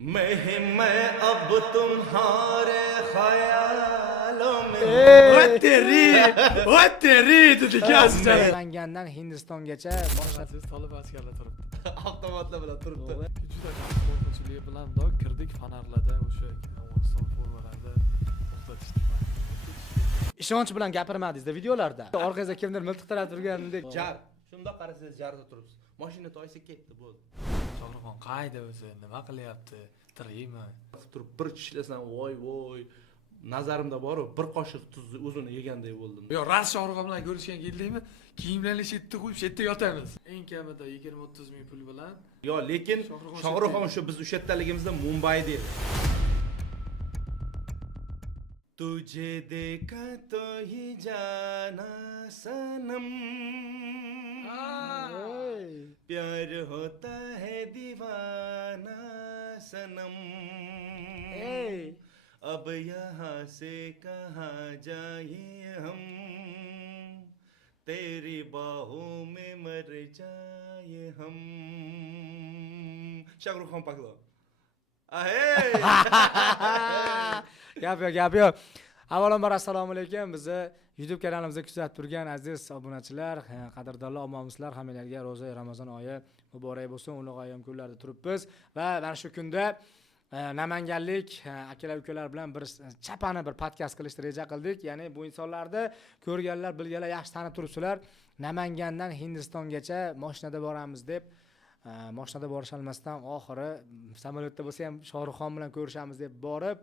मैं अब तुम्हारे ख्यालों में O teri dedi gelsin. Namangandan Hindistongacha Siz Tolib askarlar turibdi. avtomatlar bilan turibdi. Juda katta qo'rqinchli bilan kirdik fonarlarda o'sha Afg'oniston formalarida to'xtatishdi. ishonch bilan gapirmadingiz-da videolarda. Orqangizda kimdir miltiqtirab turgandek. Jar. Shundoq qarasangiz jarda turibsiz. Mashina toysa ketdi bo'ldi. Shohruxxon qayda o'zi? Nima qilyapti? Tirikmi? Turib bir tishlasam voy. Nazarimda bor, bir qoshiq tuzni o'zini yeganday bo'ldim. Yo, ras Shohruxxon bilan ko'rishgan keldikmi? Kiyimlarni shetda qo'yib, shetda yotamiz. Eng kamida 20-30 ming pul bilan. Yo, lekin Shohruxxon shu biz o'sha yerdaligimizda Mumbayda edi. तुझे देखा तो ही जाना सनम प्यार होता है दीवाना सनम अब यहाँ से कहाँ जाए हम तेरी बाहों में मर जाए हम शाहरुख खान पकड़ो Gap yo'q. Avvalambor assalomu alaykum. Bizni YouTube kanalimizda kuzatib turgan aziz obunachilar, qadrdonlar, omonmisizlar, hammalarga ro'za Ramazon oyi muborak bo'lsin. Ulug' ayom kunlarda turibmiz va mana shu kunda namanganlik akalar-ukalar bilan bir chapani bir podkast qilishni reja qildik. Ya'ni bu insonlarni ko'rganlar, bilganlar yaxshi tanib turibsizlar. Namangandan Hindistongacha mashinada boramiz deb mashinada borishalmasdan oxiri samolyotda bo'lsa ham Shohruxxon bilan ko'rishamiz deb borib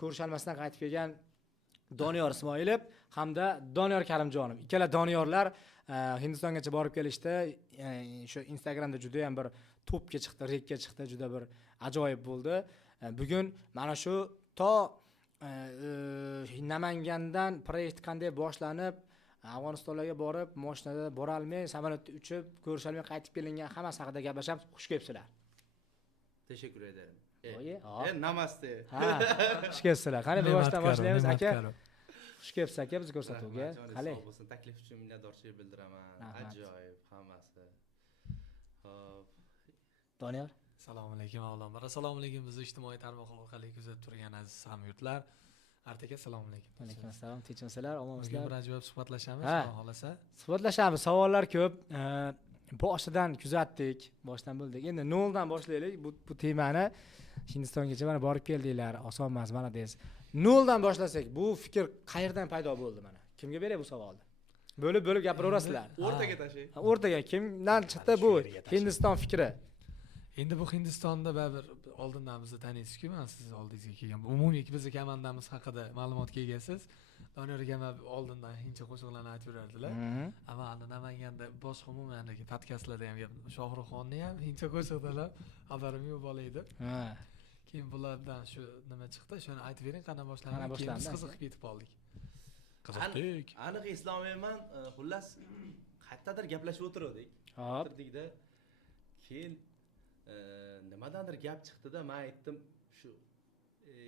ko'rishalmasdan qaytib kelgan Doniyor Ismoilov hamda Doniyor Karimjonov. Ikkala Doniyorlar Hindistongacha borib kelishdi. Shu Instagramda juda ham bir topga chiqdi, rekka chiqdi, juda bir ajoyib bo'ldi. Bugun mana shu to Namangandan proyekt qanday boshlanib Afg'onistonga borib, mashinada bora olmay, samolyotda uchib, ko'risha olmay qaytib kelingan hammasi haqida gaplashamiz. Xush kelibsizlar. Teşekkür ederim. Namaste. Xush kelibsizlar. Qani bir boshdan boshlaymiz aka. Xush kelibsiz aka biz ko'rsatuvga. Qalay? Sog' bo'lsin. Taklif uchun minnatdorchilik bildiraman. Ajoyib hammasi. Xo'p. Doniyor. Assalomu alaykum avvalambor. Assalomu alaykum bizni ijtimoiy tarmoqlar orqali kuzatib turgan aziz hamyurtlar. Artaka assalomu alaykum. Alaykum assalom. Tinchmisizlar? Omonmisizlar? Bugun bir ajoyib suhbatlashamiz, xudo xolasa. Suhbatlashamiz. Savollar ko'p. Boshidan kuzatdik, boshdan bildik. Endi noldan boshlaylik. Bu temani Hindistongacha mana borib keldinglar, oson emas mana deysiz. Noldan boshlasak, bu fikr qayerdan paydo bo'ldi mana? Kimga beray bu savolni? Bo'lib gapiraverasizlar. O'rtaga tashlang. O'rtaga kimdan chiqdi bu Hindiston fikri? Endi bu Hindistonda baribir oldindan bizni taniysiz-ku, men siz oldingizga kelgan. Umumiy bizni komandamiz haqida ma'lumotga egasiz. Doniyor aka oldindan hincha qo'shiqlarni aytib berardilar. Ammo Namanganda boshqa umumiy podkastlarda ham Shohruxxonni ham hincha qo'shiqdalar xabarim yo'q bola edi. Keyin bulardan shu nima chiqdi, shuni aytib bering, qanday boshlandi? Keyin biz qiziqib ketib qoldik. Qiziqdik. Aniq eslamayman, xullas qayerdadir gaplashib o'tirdik. O'tirdikda keyin nimadandir gap chiqdi-da, men aytdim shu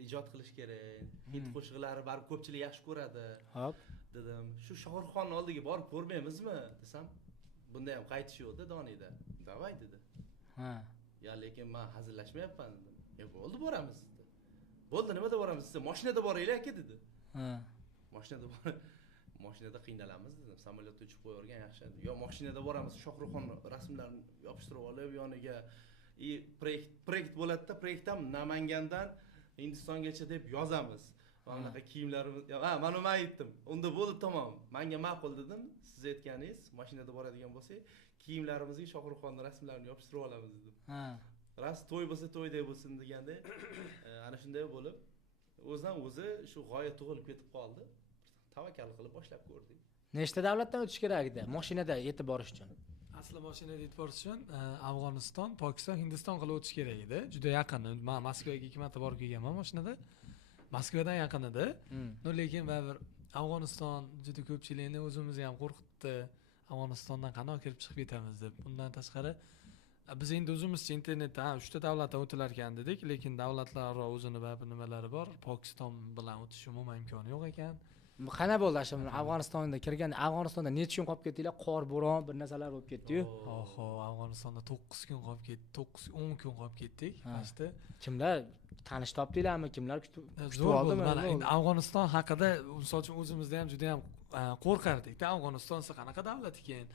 ijod qilish kerak. Hind qo'shiqlari barib ko'pchilik yaxshi ko'radi. Hop. Dedim, shu Shohruxxonning oldiga borib ko'rmaymizmi desam, bunda ham qaytish yo'qda Doniyda. Davay dedi. Ya lekin men hazillashmayapman dedim. Bo'ldi boramiz dedi. Bo'ldi, nimada boramiz desa, mashinada boraylik aka dedi. Mashinada qiynalamiz dedim. Samolyotda uchib qo'yargan yaxshi edi. Yo, mashinada boramiz, Shohruxxon rasmlarini yopishtirib olib, yoniga proyekt bo'ladi-da, proyekt ham Namangandan Hindistongacha deb yozamiz. Bunaqa kiyimlarimiz, mana men aytdim. Unda bo'ldi, tamom. Menga ma'qul dedim. Siz aytganingiz, mashinada boradigan bo'lsak, kiyimlarimizga Shohruxxonning rasmlarini yopishtirib olamiz dedim. Ras to'y bo'lsa to'yday bo'lsin deganda, ana shunday bo'lib, o'zi shu g'oya tug'ilib ketib qoldi. Tavakkal qilib boshlab ko'rdik. Nechta davlatdan o'tish kerak edi mashinada yetib borish uchun? Asli mashinada yetib borish uchun Afg'oniston, Pokiston, Hindiston qilib o'tish kerak edi. Juda yaqin. Men Moskvaga 2 marta borib kelganman mashinada. Moskvadan yaqin edi. Lekin baribir Afg'oniston juda ko'pchilikni o'zimizni ham qo'rqitdi. Afg'onistondan qanday kirib chiqib ketamiz deb. Bundan tashqari biz endi o'zimizcha internetda 3 ta davlatdan o'tilar ekan dedik, lekin davlatlararo o'zini baribir nimalari bor. Pokiston bilan o'tish umuman imkoni yo'q ekan. qana bo'ldi shu Afg'onistonga kirganda Afg'onistonda necha kun qolib ketdinglar? Qor, bo'ron, bir narsalar bo'lib ketdi-yu. Oho, Afg'onistonda 9 kun qolib ketdik, 10 kun qolib ketdik. Fashta. Kimlar tanish topdinglarmi? Kimlar kutib Zo'r bo'ldi. Mana endi Afg'oniston haqida misol uchun o'zimizda ham juda ham qo'rqardik-da. Afg'oniston qanaqa davlat ekan?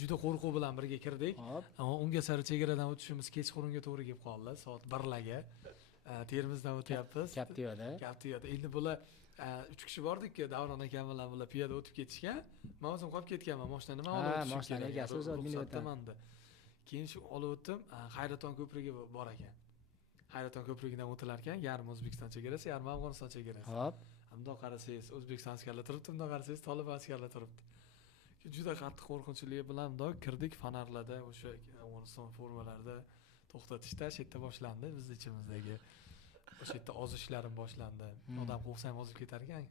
Juda qo'rquv bilan birga kirdik. Ammo unga sari chegaradan o'tishimiz kechqurunga to'g'ri kelib qoldi, soat 1larga. Termizdan o'tyapmiz. Kaptiyoda. Kaptiyoda. Endi bular 3 kishi bordik-ku, Davron akam bilan bular piyoda o'tib ketishgan. Men o'zim qolib ketganman, mashinani men olib o'tishim kerak. Mashina egasi o'zi minutda. Keyin shu olib o'tdim, Hayraton ko'prigi bor ekan. Hayraton ko'prigidan o'tilar ekan, yarim O'zbekiston chegarasi, yarim Afg'oniston chegarasi. Hop. Bundoq qarasangiz O'zbekiston askarlari turibdi, bundoq qarasangiz Tolibon askarlari turibdi. Juda qattiq qo'rqinchli bilan bundoq kirdik, fonarlarda o'sha Afg'oniston formalarida to'xtatishda shu yerda boshlandi biz ichimizdagi. O'sha yerda ozishlarim boshlandi. Odam qo'rqsa ham ozib ketar ekan.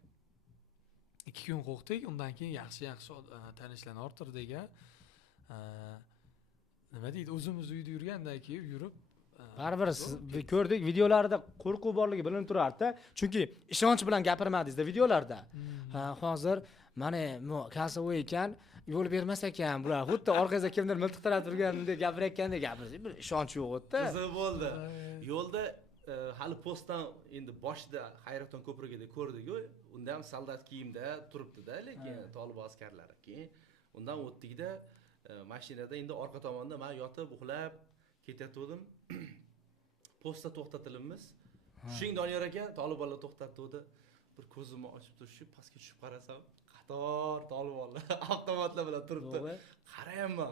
2 kun qo'rqdik, undan keyin yaxshi tanishlarni orttirdik. Nima deydi, o'zimiz uyda yurgandan keyin yurib baribir siz ko'rdik videolarda qo'rquv borligi bilinib turardi. Chunki ishonch bilan gapirmadingiz-da videolarda. Hozir mana bu kasovoy ekan, yo'l bermas ekan bular. Xuddi orqangizda kimdir miltiqtirib turgandek gapirayotgandek gapirsangiz, bir ishonch yo'q edi. Qiziq bo'ldi. Yo'lda hali postdan endi boshida Hayraton ko'prigida ko'rdik-ku, unda ham soldat kiyimda turibdi-da, lekin Tolibon askarlari. Keyin undan o'tdik-da, mashinada endi orqa tomonda men yotib uxlab ketayotgandim. Postda to'xtatilibmiz. Shuning Doniyor aka Tolibonlar to'xtatdi. Bir ko'zimni ochib turib, pastga tushib qarasam, qator Tolibonlar avtomatlar bilan turibdi. Qarayman,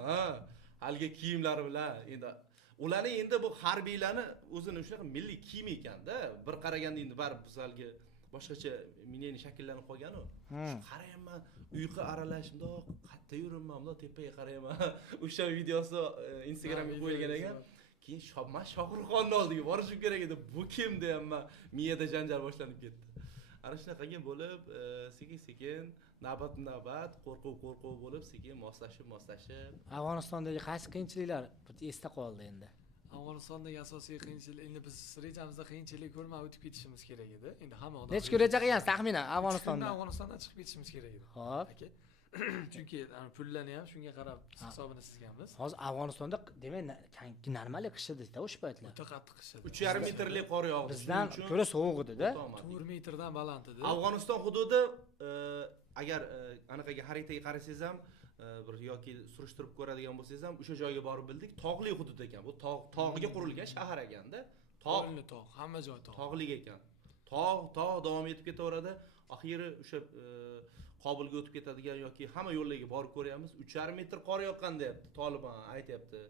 haligi kiyimlari bilan endi ularning endi bu harbiylarni o'zini shunaqa milliy kiyim ekanda, bir qaraganda endi baribir biz haligi boshqacha miniyni shakllanib qolgan-ku. Qarayman, uyqu aralash bundoq qatta yuribman, bundoq tepaga qarayman. O'sha videosi Instagramga qo'yilgan ekan. Keyin Shohruxxonning oldiga borishim kerak edi. Bu kim deyapman. Miyada janjal boshlanib ketdi. Ana shunaqaga bo'lib, sekin-sekin navbat qo'rquv bo'lib, sekin moslashib. Afg'onistondagi qaysi qiyinchiliklar esda qoldi endi? Afg'onistondagi asosiy qiyinchilik, endi biz rejamizda qiyinchilik ko'rmay o'tib ketishimiz kerak edi. Endi hamma odam Necha kun reja qilgansiz taxminan Afg'onistonda? Afg'onistondan chiqib ketishimiz kerak edi. Xo'p. Chunki pullarni ham shunga qarab hisobini sizganmiz. Hozir Afg'onistonda demak normal qish edi-da o'sha paytlar. O'ta qattiq qish edi. 3,5 metrlik qor yog'di. Bizdan ko'ra sovuq edi-da. 4 metrdan baland edi. Afg'oniston hududi agar anaqaga xaritaga qarasangiz ham bir yoki surishtirib ko'radigan bo'lsangiz ham o'sha joyga borib bildik, tog'li hudud ekan. Bu tog'ga qurilgan shahar ekanda. Tog', hamma joy tog'. Tog'lik ekan. Tog' davom etib ketaveradi. Oxiri o'sha Qobilga o'tib ketadigan yoki hamma yo'llarga borib ko'ryapmiz. 3,5 metr qor yoqqan deyapti Tolibon aytayapti.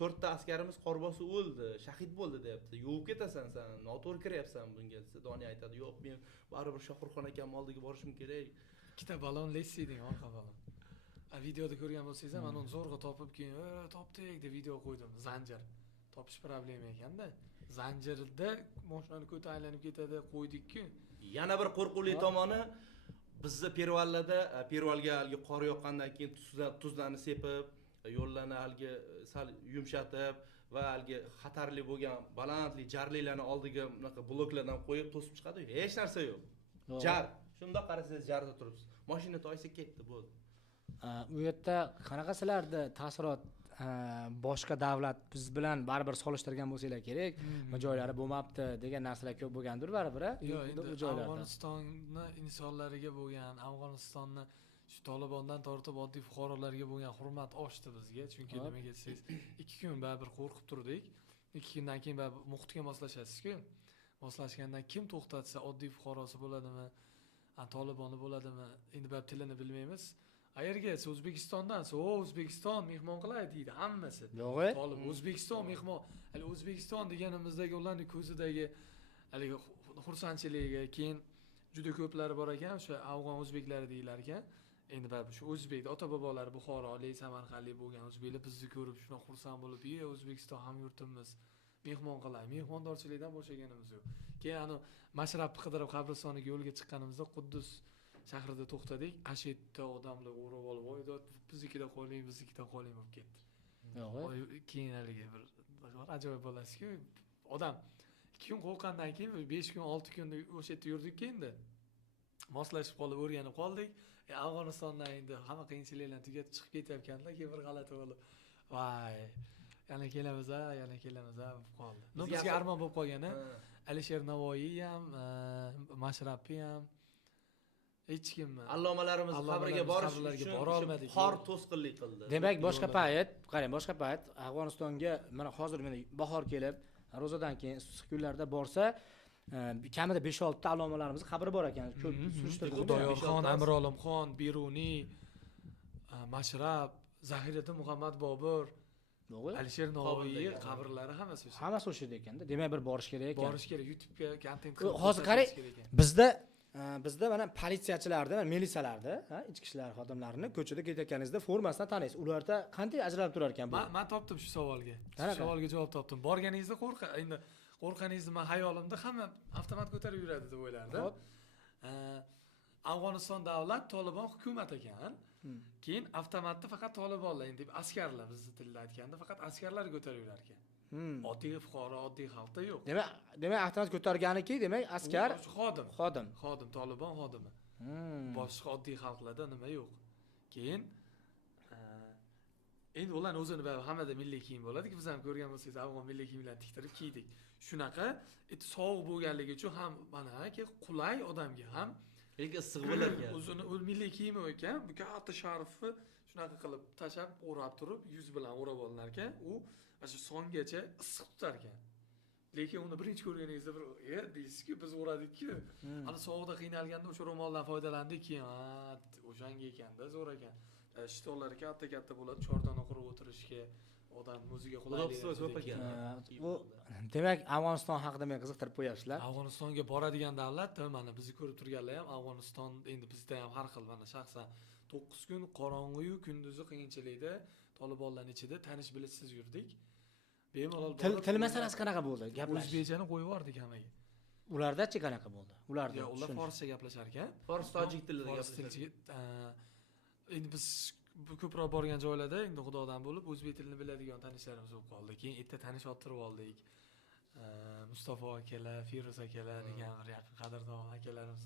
4 ta askarimiz qor bosib o'ldi, shahid bo'ldi deyapti. Yuvib ketasan sen, noto'g'ri kiryapsan bunga. Doni aytadi, "Yo'q, men baribir Shohruxxon akam oldiga borishim kerak." Ikkita balon leysiding orqa balon. Videoda ko'rgan bo'lsangiz ham, mana uni zo'rg'a topib keyin, topdik deb video qo'ydim. Zanjir. Topish problema ekanda. Zanjirda mashinani ko'ta aylanib ketadi, qo'ydik-ku. Yana bir qo'rquvli tomoni bizda pervalga haligi qor yoqqandan keyin tuzlarni sepib, yo'llarni haligi sal yumshatib va haligi xatarli bo'lgan balandli jarliklarni oldiga bunaqa bloklardan qo'yib to'sib chiqadi. Hech narsa yo'q. Jar. Shundoq qarasangiz jarda turibsiz. Mashina toysa ketdi, bo'ldi. U yerda qanaqa sizlarda ta'sirot boshqa davlat biz bilan baribir solishtirgan bo'lsanglar kerak, bu joylari bo'lmabdi degan narsalar ko'p bo'lgandir baribir. Yo'q, endi Afg'onistonni insonlariga bo'lgan, Afg'onistonni shu Tolibondan tortib oddiy fuqarolarga bo'lgan hurmat oshdi bizga. Chunki nimaga desangiz, 2 kun baribir qo'rqib turdik. 2 kundan keyin baribir muhitga moslashasiz-ku. Moslashgandan kim to'xtatsa, oddiy fuqarosi bo'ladimi, Toliboni bo'ladimi, endi baribir tilini bilmaymiz. Qayerga? O'zbekistondan, O'zbekiston mehmon qilay deydi hammasi. Yo'q-e? Tolib O'zbekiston mehmon. Hali O'zbekiston deganimizdagi ularning ko'zidagi haligi xursandchiligiga keyin juda ko'plari bor ekan, o'sha afg'on o'zbeklari deyilar ekan. Endi baribir shu o'zbekda ota-bobolari Buxorolik, Samarqandlik bo'lgan o'zbeklar bizni ko'rib shuna xursand bo'lib, O'zbekiston ham yurtimiz. Mehmon qilay. Mehmondorchilikdan bo'shaganimiz yo'q. Keyin ani Mashrabni qidirib qabristoniga yo'lga chiqqanimizda Quddus shahrida to'xtadik. Ashitda odamlar o'rab olib, "Voy, biznikida qoling, biznikida qoling" bo'lib ketdi. Keyin haligi bir ajoyib bo'lasiz-ku. Odam 2 kun qo'rqqandan keyin 5 kun, 6 kun o'sha yerda yurdik endi. moslashib qolib o'rganib qoldik. Afg'onistondan endi hamma qiyinchiliklarni tugatib chiqib ketayotganda keyin bir g'alati bo'lib, voy, yana kelamiz bo'lib qoldi. Bizga armon bo'lib qolgan-a. Alisher Navoiy ham, Mashrafi ham hech kim allomalarimiz qabriga borish uchun bora olmadik. Qor to'sqinlik qildi. Demak, boshqa payt, qarang, boshqa payt Afg'onistonga mana hozir meni bahor kelib, ro'zadan keyin issiq kunlarda borsa, kamida 5-6 ta allomalarimiz qabri bor ekan. Ko'p surishtirdik. Xudoyorxon, Amirolimxon, Beruniy, Mashrab, Zahiriddin Muhammad Bobur, Alisher Navoiy qabrlari hammasi o'sha ekanda. Demak, bir borish kerak ekan. Borish kerak, YouTube'ga kontent qilib. Hozir qarang, bizda mana politsiyachilarda, militsiyalarda, ichki ishlar xodimlarini ko'chada ketayotganingizda formasidan taniysiz. Ularda qanday ajralib turar ekan bu? Men topdim shu savolga. Shu savolga javob topdim. Borganingizda endi qo'rqqaningizni men hayolimda hamma avtomat ko'tarib yuradi deb o'ylardim. Afg'oniston davlat Tolibon hukumat ekan. Keyin avtomatni faqat Tolibonlar, endi askarlar, bizning tilda aytganda faqat askarlar ko'tarib yurar ekan. Oddiy fuqaro, oddiy xalqda yo'q. Demak, avtomat ko'targaniki, demak, askar, xodim, Tolibon xodimi. Boshqa oddiy xalqlarda nima yo'q. Keyin endi ularning o'zini hammada milliy kiyim bo'ladi-ku, biz ham ko'rgan bo'lsangiz, afg'on milliy kiyimlarni tiktirib kiydik. Shunaqa, sovuq bo'lganligi uchun ham mana qulay odamga ham lekin issiq bo'lar ekan. O'zini milliy kiyimi ekan, bu katta sharfni shunaqa qilib tashab, o'rab turib, yuz bilan o'rab olinar ekan, u shu songacha issiq tutar ekan. Lekin uni birinchi ko'rganingizda deysiz-ku, biz o'radik-ku. Ana sovuqda qiynalganda o'sha ro'moldan foydalandik, keyin o'shanga ekanda, zo'r ekan. Shitollari katta bo'ladi, chordana qurib o'tirishga, odam o'ziga qulaylik ko'p ekan. Bu demak, Afg'oniston haqida meni qiziqtirib qo'yapsizlar. Afg'onistonga boradigan davlat, mana bizni ko'rib turganlar ham Afg'oniston, endi bizda ham har xil, mana shaxsan 9 kun qorong'u kunduzi qiyinchilikda Tolibonlar ichida tanish bilishsiz yurdik. Bemalol til masalasi qanaqa bo'ldi? Gaplash. O'zbekchani qo'yib yubordik hammaga. Ularda-chi qanaqa bo'ldi? Ular forscha gaplashar ekan. Fors tojik tilida gaplashar. Endi biz ko'proq borgan joylarda endi xudodan bo'lib o'zbek tilini biladigan tanishlarimiz bo'lib qoldi. Keyin erta tanish orttirib oldik. Mustafa akalar, Firuz akalar degan bir yaqin qadrdon akalarimiz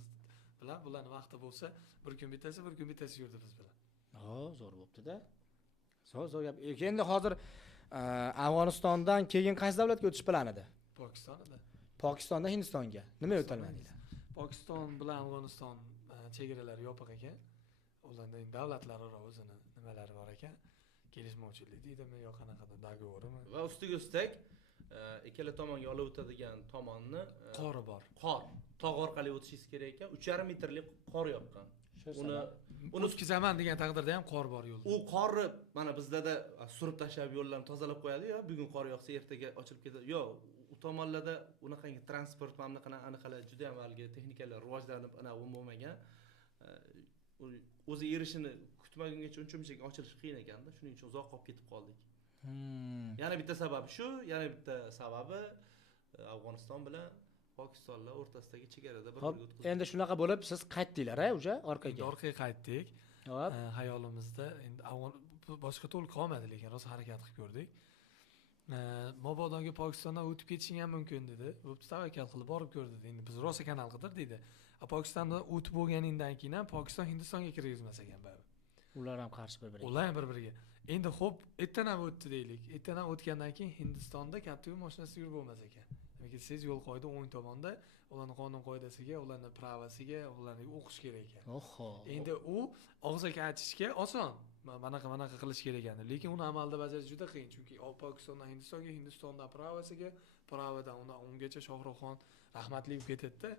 bilan bularning vaqti bo'lsa, bir kun bittasi yurdi biz bilan. Zo'r bo'pti-da. Zo'r gap. Endi hozir Afg'onistondan keyin qaysi davlatga o'tish planida? Pokistondan Hindistonga. Nima yo'talmadinglar? Pokiston bilan Afg'oniston chegaralari yopiq ekan. Ularning davlatlararo o'zini nimalari bor ekan. Kelishmovchilik deydimi yo qanaqadir dogovorimi? Va ustiga ustak ikkala tomonga olib o'tadigan tomonni qori bor. Tog' orqali o'tishingiz kerak ekan. 3,5 metrlik qor yoqqan. Uni o'tkazaman degan taqdirda ham qor bor yo'lda. U qorni mana bizlarda surib tashlab yo'llarni tozalab qo'yadi-yu, bugun qor yog'sa ertaga ochilib ketadi. Yo'q, u tomonlarda unaqangi transport aniqalar juda ham algi texnikalar rivojlanib bo'lmagan. O'zi erishini kutmagungacha uncha-munchaga ochilishi qiyin ekanda, shuning uchun uzoq qolib ketib qoldik. Yana bitta sababi shu, yana bitta sababi Afg'oniston bilan Pokistonlar o'rtasidagi chegarada bir-biriga o'tkazib. Endi shunaqa bo'lib siz qaytdinglar-a, o'sha orqaga. Orqaga qaytdik. Hayolimizda endi boshqa to'l qolmadi, lekin rosa harakat qilib ko'rdik. Mobodonga Pokistondan o'tib ketishing ham mumkin dedi. Bo'pti, tavakkal qilib borib ko'rdi. Endi biz rosa kanal qidir dedi. Pokistondan o'tib bo'lganingdan keyin ham Pokiston Hindistonga kirgizmas ekan baribir. Ular ham qarshi bir-biriga. Ular ham bir-biriga. Endi xo'p, ertadan ham o'tdi deylik. Ertadan o'tgandan keyin Hindistonda katta yo'l mashinasi yurib bo'lmas ekan. Demak, siz yo'l qoida o'ng tomonda, ularning qonun qoidasiga, ularning pravasiga, ularni o'qish kerak ekan. Endi u og'zaki aytishga oson. Manaqa qilish kerak ekan. Lekin uni amalda bajarish juda qiyin, chunki Pokistondan Hindistonga, Hindistondan pravasiga, pravadan ungacha Shohruxxon rahmatli bo'lib ketadi-da.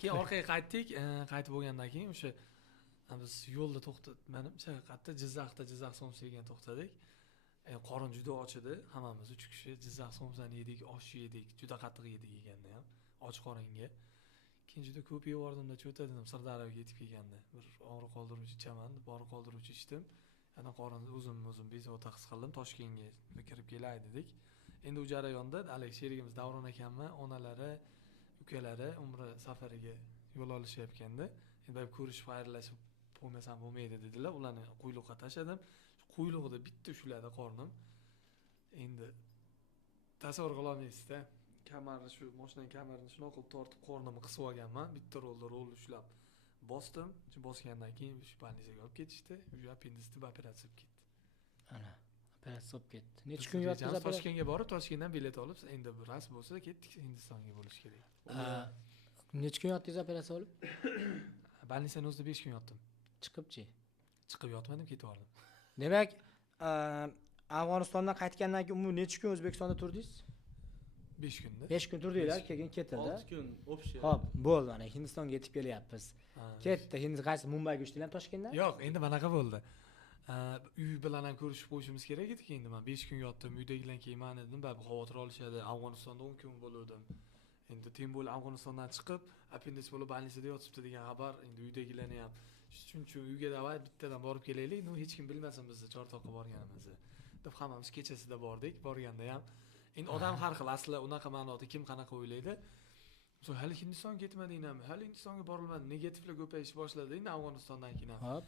Keyin orqaga qaytdik. Qaytib bo'lgandan keyin o'sha biz yo'lda manimcha qayerda Jizzax somsaga to'xtadik. Qorin juda och edi. Hammamiz 3 kishi Jizzax somsani yedik, osh yedik, juda qattiq yedik yeganda ham. Och qoringa. Keyin juda ko'p yevordimda cho'tadim Sirdaryoga yetib kelganda. Bir og'riq qoldiruvchi ichaman deb og'riq qoldiruvchi ichdim. Yana qorinni o'zim bezovta his qildim. Toshkentga kirib kelay dedik. Endi u jarayonda Alex sherigimiz Davron akamni onalari, ukalari umra safariga yo'l olishayotganda, endi baribir ko'rishib xayrlashib qo'ymasam bo'lmaydi dedilar. Ularni quyluqqa tashladim. Quyluqda bitta ushladi qornim. Endi tasavvur qila olmaysiz-da. kamarni shu mashinaning kamarini shunaqa qilib tortib qornimni qisib olganman. Bitta rol ushlab bosdim. Bosgandan keyin shu больницаga olib ketishdi. Уже appendisitni operatsiya qilib ketdi. Ana, operatsiya bo'lib ketdi. Necha kun yotdingiz? Toshkentga borib, Toshkentdan bilet olib, endi ras bo'lsa ketdik Hindistonga bo'lish kerak. Necha kun yotdingiz operatsiya olib? Больницаning o'zida 5 kun yotdim. Chiqibchi? Chiqib yotmadim, ketib oldim. Demak, Afg'onistondan qaytgandan keyin umuman necha kun O'zbekistonda turdingiz? 5 kunda. 5 kun turdinglar, keyin ketdi-da. 6 kun общий. Xo'p, bo'ldi, mana Hindistonga yetib kelyapmiz. Ketdi, qaysi Mumbayga uchdinglar Toshkentdan? Yo'q, endi bunaqa bo'ldi. Uy bilan ham ko'rishib qo'yishimiz kerak edi. Endi men 5 kun yotdim, uydagilar keyin men dedim, "Baba, xavotir olishadi. Afg'onistonda 10 kun bo'ldim. Endi tem bo'lib Afg'onistondan chiqib, appendis bo'lib больницада yotibdi degan xabar, endi uydagilarni ham shuning uchun uyga davay bittadan borib kelaylik. No hech kim bilmasin bizni Chortoqqa borganimizni." deb hammamiz kechasida bordik. Borganda ham endi odam har xil, asli unaqa ma'noda kim qanaqa o'ylaydi. So hali Hindistonga ketmadinglarmi? Hali Hindistonga borilmadi. Negativlar ko'payish boshladi endi Afg'onistondan keyin. Hop.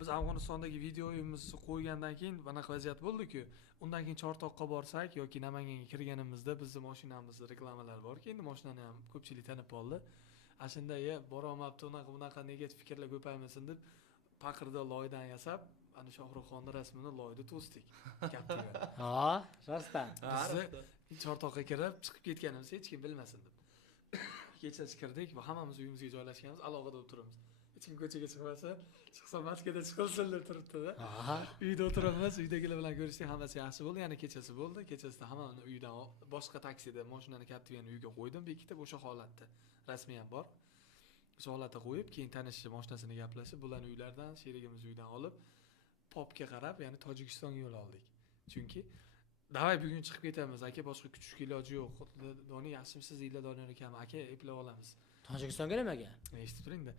Biz Afg'onistondagi videoyimizni qo'ygandan keyin bunaqa vaziyat bo'ldi-ku, undan keyin Chortoqqa borsak yoki Namanganga kirganimizda bizning mashinamizda reklamalar bor-ki, endi mashinani ham ko'pchilik tanib qoldi. Ashunda borolmabdi, unaqa negativ fikrlar ko'paymasin deb paqirda loydan yasab, ana Shohruxxonning rasmini loyda to'sdik. Kaptiga. Ha, rostdan. Biz Chortoqqa kirib, chiqib ketganimizni hech kim bilmasin deb. Kechasi kirdik va hammamiz uyimizga joylashganmiz, alohida o'tiramiz. Hech kim ko'chaga chiqmasa, chiqsa maskada chiqilsin deb turibdi-da. Uyda o'tiramiz, uydagilar bilan ko'rishdik, hammasi yaxshi bo'ldi. Yana kechasi bo'ldi. Kechasida hammani uydan boshqa taksida mashinani Kaptivani uyga qo'ydim, bekitib o'sha holatda. Rasmiy ham bor. O'sha holatda qo'yib, keyin tanishib, mashinasini gaplashib, bularni uylardan, sherigimiz uydan olib, popga qarab, ya'ni Tojikistonga yo'l oldik. Chunki davay bugun chiqib ketamiz, aka, boshqa kuchuk iloji yo'q. Doni yaxshimisiz deylar Doniyor akam, aka, eplab olamiz. Tojikistonga nimaga? Eshitib turing-da.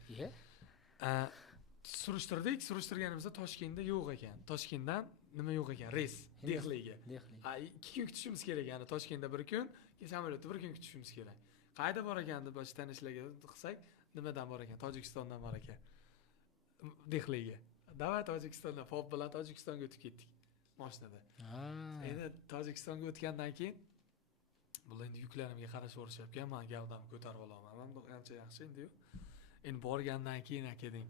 Surishtirganimizda Toshkentda yo'q ekan. Toshkentdan nima yo'q ekan? Reys Dehliga. 2 kun kutishimiz kerak, ya'ni Toshkentda 1 kun, samolyotda 1 kun kutishimiz kerak. Qayda bor ekan deb bosh tanishlarga qilsak, nimadan bor ekan? Tojikistondan bor ekan. Dehliga. Davay Tojikistondan pop bilan Tojikistonga o'tib ketdik mashinada. Endi Tojikistonga o'tgandan keyin bular endi yuklarimga qarashib o'rishayotgan, men gavdamni ko'tarib olaman. Bu qancha yaxshi endi. Endi borgandan keyin akading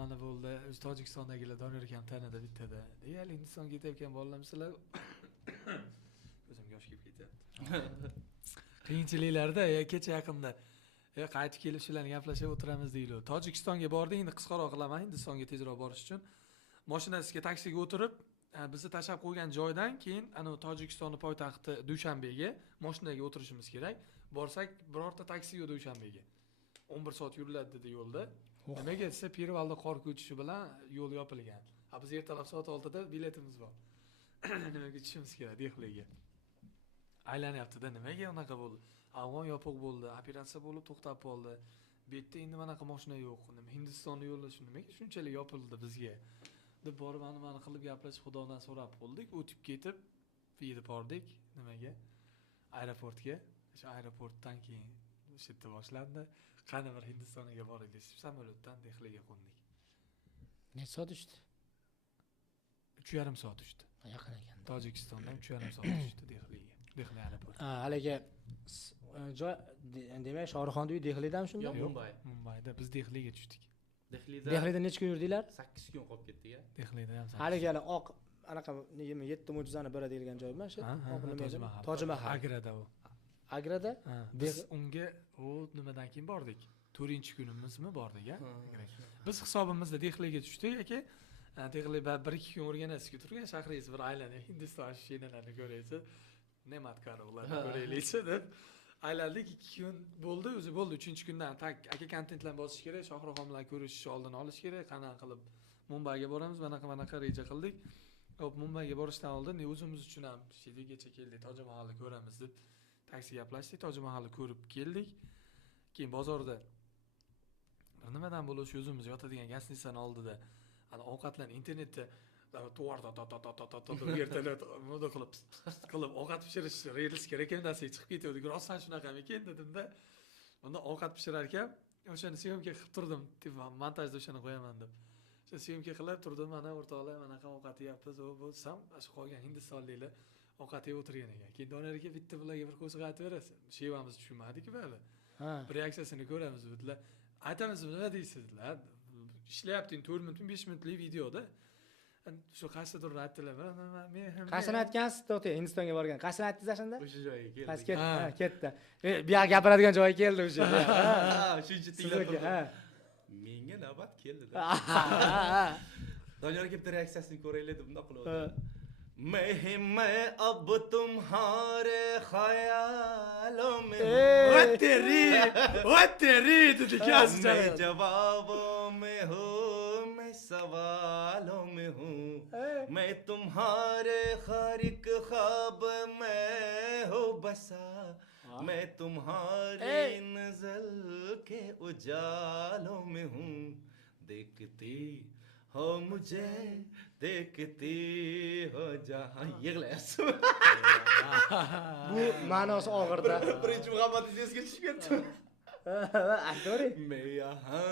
mana bo'ldi. O'z Tojikistondagilar Doniyor akam tanidi bittada. Deyal Hindistonga ketayotgan bolalarmisizlar? Ko'zimga yosh kelib ketyapti. Qiyinchiliklarda kecha yaqinda qaytib kelib shularni gaplashib o'tiramiz deylar. Tojikistonga bordik, endi qisqaroq qilaman Hindistonga tezroq borish uchun. Mashinasiga taksiga o'tirib, bizni tashab qo'ygan joydan keyin ana Tojikistonning poytaxti Dushanbega mashinaga o'tirishimiz kerak. Borsak birorta taksi yo'q Dushanbega. 11 soat yuriladi dedi yo'lda. Nimaga desa, Pervalda qor ko'chishi bilan yo'l yopilgan. Biz ertalab soat 6 da biletimiz bor. Nimaga tushimiz kerak Dehliga. Aylanyapti-da, nimaga unaqa bo'ldi? Afg'on yopiq bo'ldi, operatsiya bo'lib to'xtab qoldi. Bu yerda endi manaqa mashina yo'q. Hindistonga yo'llash nimaga shunchalik yopildi bizga? deb borib mana qilib gaplashib Xudodan so'rab qoldik. O'tib ketib, yetib bordik nimaga? Aeroportga. O'sha aeroportdan keyin o'sha yerda boshlandi. Qani bir Hindistonga boraylik deb samolyotdan Dehliga qo'ndik. Necha soat uchdi? 3,5 soat uchdi. Yaqin ekan. Tojikistondan 3,5 soat uchdi Dehliga. Dehli aeroport. Haligi joy demak Shohruxxonning uyi Dehlidami shunda? Yo'q, Mumbayda. Biz Dehliga tushdik. Dehlida necha kun yurdinglar? 8 kun qolib ketdik-a. Dehlida ham. Haligi oq anaqa 7 mo'jizani biri deyilgan joy emas, oq nima edi? Tojmahal. Agrada u. Agrada? Biz unga nimadan keyin bordik? 4-kunimizmi bordik-a? Biz hisobimizda Dehliga tushdik aka. Dehli 1-2 kun o'rganasiz-ku turgan shahringiz bir aylana Hindiston shinalarini ko'raysiz. Nematkor ularni ko'raylik deb aylandik. 2 kun bo'ldi, o'zi bo'ldi. 3-kundan aka kontentlarni bosish kerak, Shohruxxon bilan ko'rishish oldini olish kerak. Qanaqa qilib Mumbayga boramiz, manaqa reja qildik. Hop, Mumbayga borishdan oldin o'zimiz uchun ham Shedigacha keldik, Tojmahalni ko'ramiz deb taksi gaplashdik. Tojmahalni ko'rib keldik. Keyin bozorda nimadan bo'lish o'zimiz yotadigan gastnitsani oldida ana ovqatlarni internetda to'g'ri vertolyot moda qilib ovqat pishirish reels kerak ekan desa chiqib ketdik. Rostdan shunaqami ekan dedimda. Unda ovqat pishirar ekan, o'shani syomka qilib turdim. Montajda o'shani qo'yaman deb. O'sha syomka qilib turdim, mana o'rtoqlar manaqa ovqat yeyapmiz. Bu bo'lsam, shu qolgan hindistonliklar ovqat yeb o'tirgan ekan. Keyin Doniyor aka bitta bularga bir qo'shiq aytaverasan. Shevamiz tushunmadiki bali. Ha. Bir reaksiyasini ko'ramiz bizlar. Aytamiz nima deysizlar? Ishlayapti 4 minut 5 minutlik videoda. Shu qaysi turni aytdilar. Men Qaysini aytgansiz, to'xtang, Hindistonga borgan. Qaysini aytdingiz o'shanda? O'sha joyga keldik. Qaysi ketdi? Ha, ketdi. Bu yoq gapiradigan joyi keldi o'sha. Shuncha Siz tinglab aka, ha. menga navbat keldi-da. Doniyor aka bitta reaksiyasini ko'raylik deb bundoq qilyapti. मैं अब तुम्हारे ख्यालों में हूँ Teri dedi मैं जवाबों में हूँ मैं सवालों में हूँ मैं तुम्हारे खारिक ख्वाब में हो बसा मैं तुम्हारे नज़र के उजालों में हूँ देखती हो मुझे देखती हो जहाँ yig'layapsiz. Bu ma'nosi og'irda. Birinchi muhabbatingiz esga tushib ketdi. Aytavering. मैं यहाँ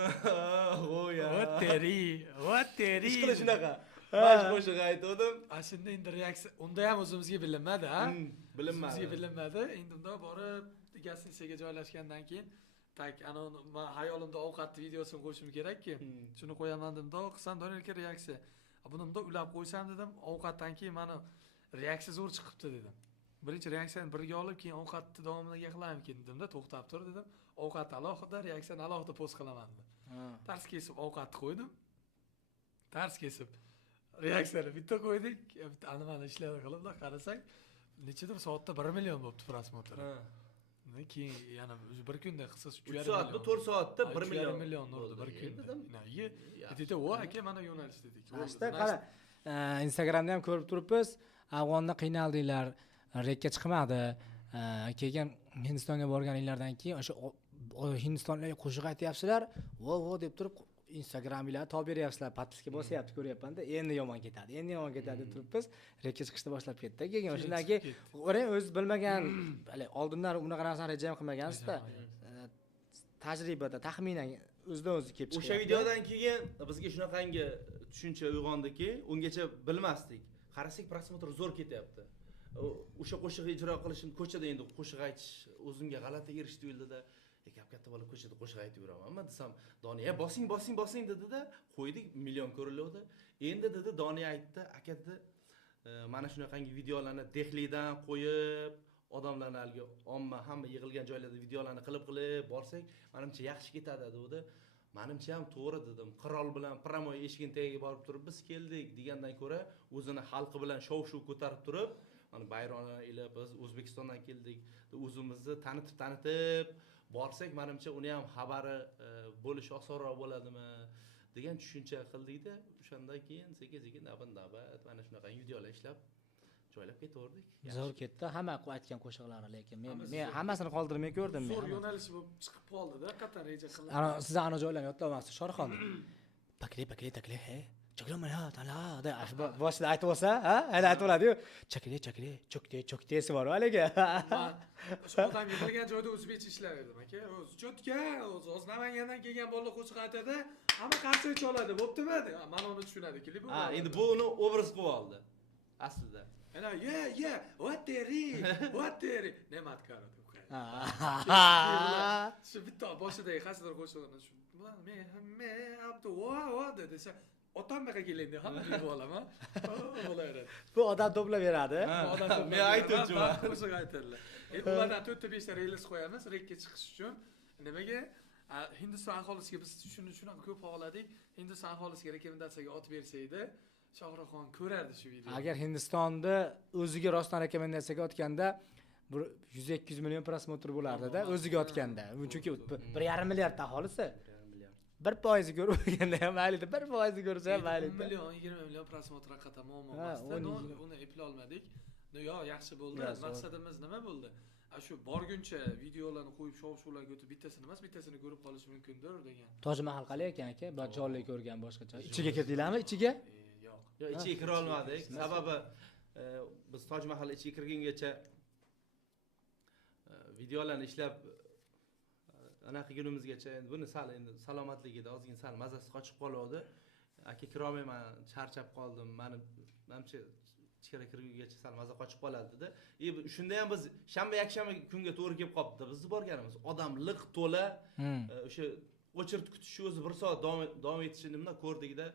हो यहाँ. Teri. Ishqila shunaqa. Bash qo'shiq aytdim. Aslida endi reaksiya unda ham o'zimizga bilinmadi, ha? Bilinmadi. O'zimizga bilinmadi. Endi unda borib gastinisaga joylashgandan keyin ana men hayolimda ovqatni videosini qo'yishim kerak-ki. Shuni qo'yaman dedim, "Do, qilsam Doniyor aka reaksiya. Buni unda ulab qo'ysam" dedim. Ovqatdan keyin mana reaksiya zo'r chiqibdi dedim. Birinchi reaksiyani birga olib, keyin ovqatni davomida qilaman keyin dedim-da, to'xtab tur dedim. Ovqat alohida, reaksiyani alohida post qilaman dedim. Tars kesib ovqatni qo'ydim. Tars kesib reaksiyani bitta qo'ydik. Ana mana ishlarni qilib qarasak, nechadir soatda 1 million bo'libdi prosmotr. Keyin yana bir kunda qilsa 3 soat, 4 soatda 1 million urdi bir kunda. Dedi, "O aka mana yo'nalish" dedik. Asta qara. Instagramda ham ko'rib turibmiz. Afg'onda qiynaldinglar, rekka chiqmadi. Keyin Hindistonga borganinglardan keyin o'sha Hindistonliklarga qo'shiq aytyapsizlar. Vo deb turib Instagraminglar to'p beryapsizlar, podpiska bosyapti, ko'ryapman-da. Endi yomon ketadi deb turibmiz. Rekka chiqishni boshlab ketdi. Keyin o'shandan keyin o'rang o'z bilmagan, oldindan unaqa narsani reja ham qilmagansiz-da. Tajribada, taxminan o'zidan o'zi kelib chiqdi. O'sha videodan keyin bizga shunaqangi tushuncha uyg'ondiki, ungacha bilmasdik. Qarasak prosmotr zo'r ketyapti. O'sha qo'shiqni ijro qilishim, ko'chada endi qo'shiq aytish o'zimga g'alati erishdi yo'lda. Gap katta bola ko'chada qo'shiq aytib yuraman desam, Doniyor bosing dedi-da, qo'ydik, million ko'rildi. Endi dedi Doniyor aytdi, aka dedi, mana shunaqangi videolarni Dehlidan qo'yib, odamlarni alga omma hamma yig'ilgan joylarda videolarni qilib borsak, menimcha yaxshi ketadi dedi. Menimcha ham to'g'ri dedim. Qirol bilan promoy eshigini tagiga borib turib biz keldik degandan ko'ra, o'zini xalqi bilan shov-shuv ko'tarib turib, mana bayrog'ini ilib biz O'zbekistondan keldik, o'zimizni tanitib borsak, menimcha uni ham xabari bo'lish osonroq bo'ladimi degan tushuncha qildik-da. O'shandan keyin sekin navbat mana shunaqa videolar ishlab joylab ketaverdik. Zo'r ketdi. Hamma aytgan qo'shiqlari, lekin men hammasini qoldirmay ko'rdim men. Zo'r yo'nalish bo'lib chiqib qoldi-da, qattan reja qilib. Ana sizlar ana joylarni yodlamayapsiz, Shohruxxon. Pakli, he. Chaklamana, tala, da boshida aytib olsa, ha? Hali aytib oladi-yu. Chokdesi bor haligi. Shu odam yig'ilgan joyda o'zbekcha ishlayverdim, aka. O'zi cho'tka, o'zi Namangandan kelgan bolalar qo'shiq aytadi, hamma qarshi choladi, bo'ptimi? Mana uni tushunadi-ki, bu. Ha, endi bu uni obraz qilib oldi. Aslida. Ana, what teri. Nemat karo deb qo'yadi. Shu bitta boshidagi qaysidir qo'shiqni shu. Men abdu va desa, otamga kelindi, hamma deb olaman. Bo'laveradi. Bu odam to'plab beradi. Men aytuvchiman. Qo'shiq aytadilar. Endi ulardan 4-5 ta reylis qo'yamiz, rekka chiqish uchun. Nimaga? Hindiston aholisiga biz shuni shunaqa ko'p oladik. Hindiston aholisiga rekomendatsiyaga ot bersaydi, Shohruxxon ko'rardi shu videoni. Agar Hindistonda o'ziga rostdan rekomendatsiyaga otganda 100-200 million prosmotr bo'lardi-da, o'ziga otganda. Chunki 1,5 milliard aholisi. 1% ko'rmaganda ham mayli, 1% ko'rsa ham mayli. 10 million, 20 million prosmotr qata muammo emasdi. Uni eplay olmadik. Yo, yaxshi bo'ldi. Maqsadimiz nima bo'ldi? Shu borguncha videolarni qo'yib shov-shuvlarga o'tib bittasini emas, bittasini ko'rib qolish mumkindir degan. Tojmahal qalay ekan aka? Bu jonli ko'rgan boshqacha. Ichiga kirdinglarmi? Ichiga? Yo'q. Ichiga kira olmadik. Sababi biz Tojmahal ichiga kirgungacha videolarni ishlab ana qilgunimizgacha buni sal endi salomatligida ozgina sal mazasi qochib qoldi. Aka kira olmayman, charchab qoldim. Menimcha ichkari kirgungacha sal maza qochib qoladi dedi. Shunda ham biz shanba yakshanba kunga to'g'ri kelib qolibdi. Bizni borganimiz odam liq to'la o'sha o'chirt kutishi o'zi 1 soat davom etishini nima ko'rdikda,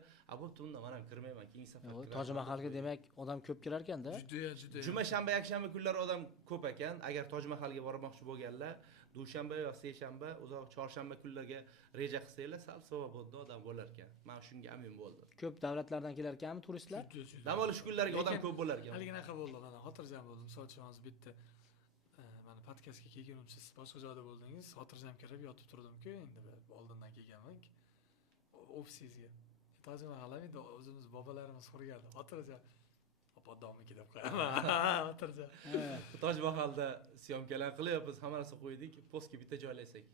bo'pti unda men ham kirmayman, keyingi safar kiraman. Toj Mahalga demak odam ko'p kelar ekanda. Juda. Juma, shanba, yakshanba kunlari odam ko'p ekan. Agar Toj Mahalga bormoqchi bo'lganlar, dushanba yo seshanba, uzoq chorshanba kunlarga reja qilsanglar, sal Savobodda odam bo'lar ekan. Men shunga amin bo'ldim. Ko'p davlatlardan kelar ekanmi turistlar? Dam olish kunlariga odam ko'p bo'lar ekan. Haligacha bo'ldi, mana xotirjam bo'ldim. Misol uchun hozir bitta mana podkastga kelgunimcha siz boshqa joyda bo'ldingiz, xotirjam kirib yotib turdim-ku, endi oldindan kelganman ofisingizga. Toj Mahal endi o'zimiz bobolarimiz qurgandi. Xotirjam opaddomniki deb qo'yaman. Xotirjam. Toj Mahalda syomkalar qilyapmiz, hamma narsa qo'ydik, postga bitta joylaysak.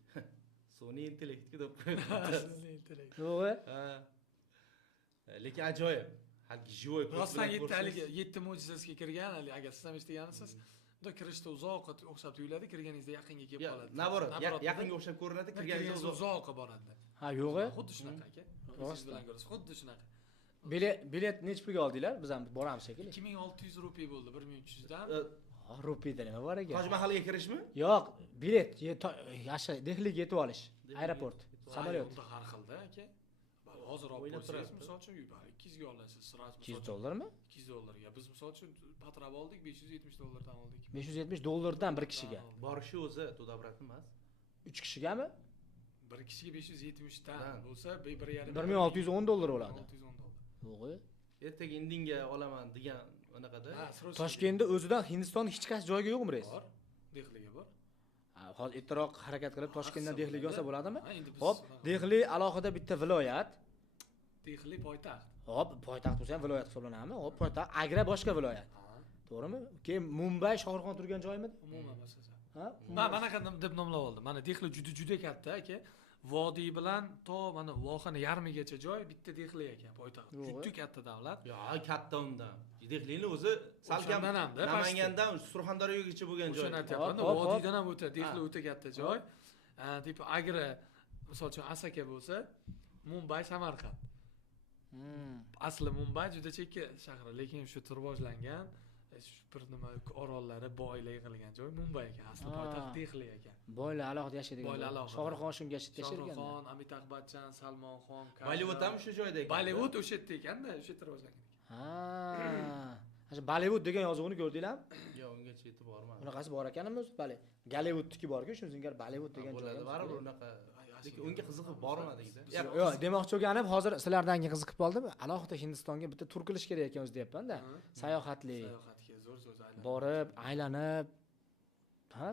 Sun'iy intellektga deb qo'ydik. Sun'iy intellekt. To'g'ri. Lekin ajoyib. Haligi joy rostdan yetti mo'jizasiga kirgan, agar siz ham eshitgansiz, unda kirishda uzoq o'xshab tuyuladi, kirganingizda yaqinga kelib qoladi. Naborot, yaqinga o'xshab ko'rinadi, kirganingizda uzoqqa boradi. Ha, yo'q. Xuddi shunaqa aka. Siz bilan ko'rasiz, xuddi shunaqa. Bilet necha pulga oldinglar? Biz ham boramiz shekilli. 2600 rupiy bo'ldi, 1300 dan. Rupiyda nima bor ekan? Toj Mahalga kirishmi? Yo'q, bilet, yaxshi, Dehliga yetib olish. Aeroport, samolyot. Unda har xilda aka. Hozir olib o'tsangiz, misol uchun 200 ga olasiz. $200 mi? $200 ga. Biz misol uchun patrab oldik, $570 dan oldik. $570 bir kishiga. Borishi o'zi to'dabrat emas. 3 kishigami? Bir kishiga 570 dan bo'lsa, $1.5 $1610 bo'ladi. $610. Yo'q. Ertaga Indinga olaman degan anaqada. Toshkentda o'zidan Hindiston hech qaysi joyga yo'qmi reys? Bor. Dehliga bor. Hozir ertaroq harakat qilib Toshkentdan Dehliga olsa bo'ladimi? Hop, Hop, Dehli alohida bitta viloyat. Dehli poytaxt. Hop, poytaxt bo'lsa ham viloyat hisoblanadimi? Hop, poytaxt, Agra boshqa viloyat. To'g'rimi? Keyin Mumbay Shohruxxon turgan joymi? Umuman boshqa. Ha? Mana qanday deb nomlab oldim. Mana Dehli juda katta aka. Vodiy bilan to mana vohani yarmigacha joy bitta Dehli ekan, poytaxt. Juda katta davlat. Yo, katta undan. Dehlini o'zi salkam Namangandan Surxondaryogacha bo'lgan joy. O'shani aytyapman. Vodiydan ham o'ta, Dehli o'ta katta joy. Tipo Agra, misol uchun Asaka bo'lsa, Mumbay Samarqand. Asli Mumbay juda chekka shahar, lekin shu rivojlangan, bir nima orollari, boylar yig'ilgan joy Mumbay ekan. Asli poytaxt Dehli ekan. Boylar alohida yashaydigan. Shohruxxon shunga yashaydigan. Shohruxxon, Amitabh Bachchan, Salmon Xon, Bollivud ham shu joyda ekan. Bollivud o'sha yerda ekanda, o'sha yerda rivojlangan. Ha. Bollivud degan yozuvni ko'rdinglarmi? Yo'q, ungacha yetib bormadim. Unaqasi bor ekanmi o'zi? Bali. Gollivudniki bor-ku, shuni singari Bollivud degan joy. Bo'ladi, baribir unaqa. Lekin unga qiziqib bormadingda. Yo'q, demoqchi bo'lganim hozir sizlardan qiziqib qoldim. Alohida Hindistonga bitta tur qilish kerak ekan o'zi deyapman-da. Sayohatli. Sayohatga zo'r aylanib. Borib, aylanib. Ha?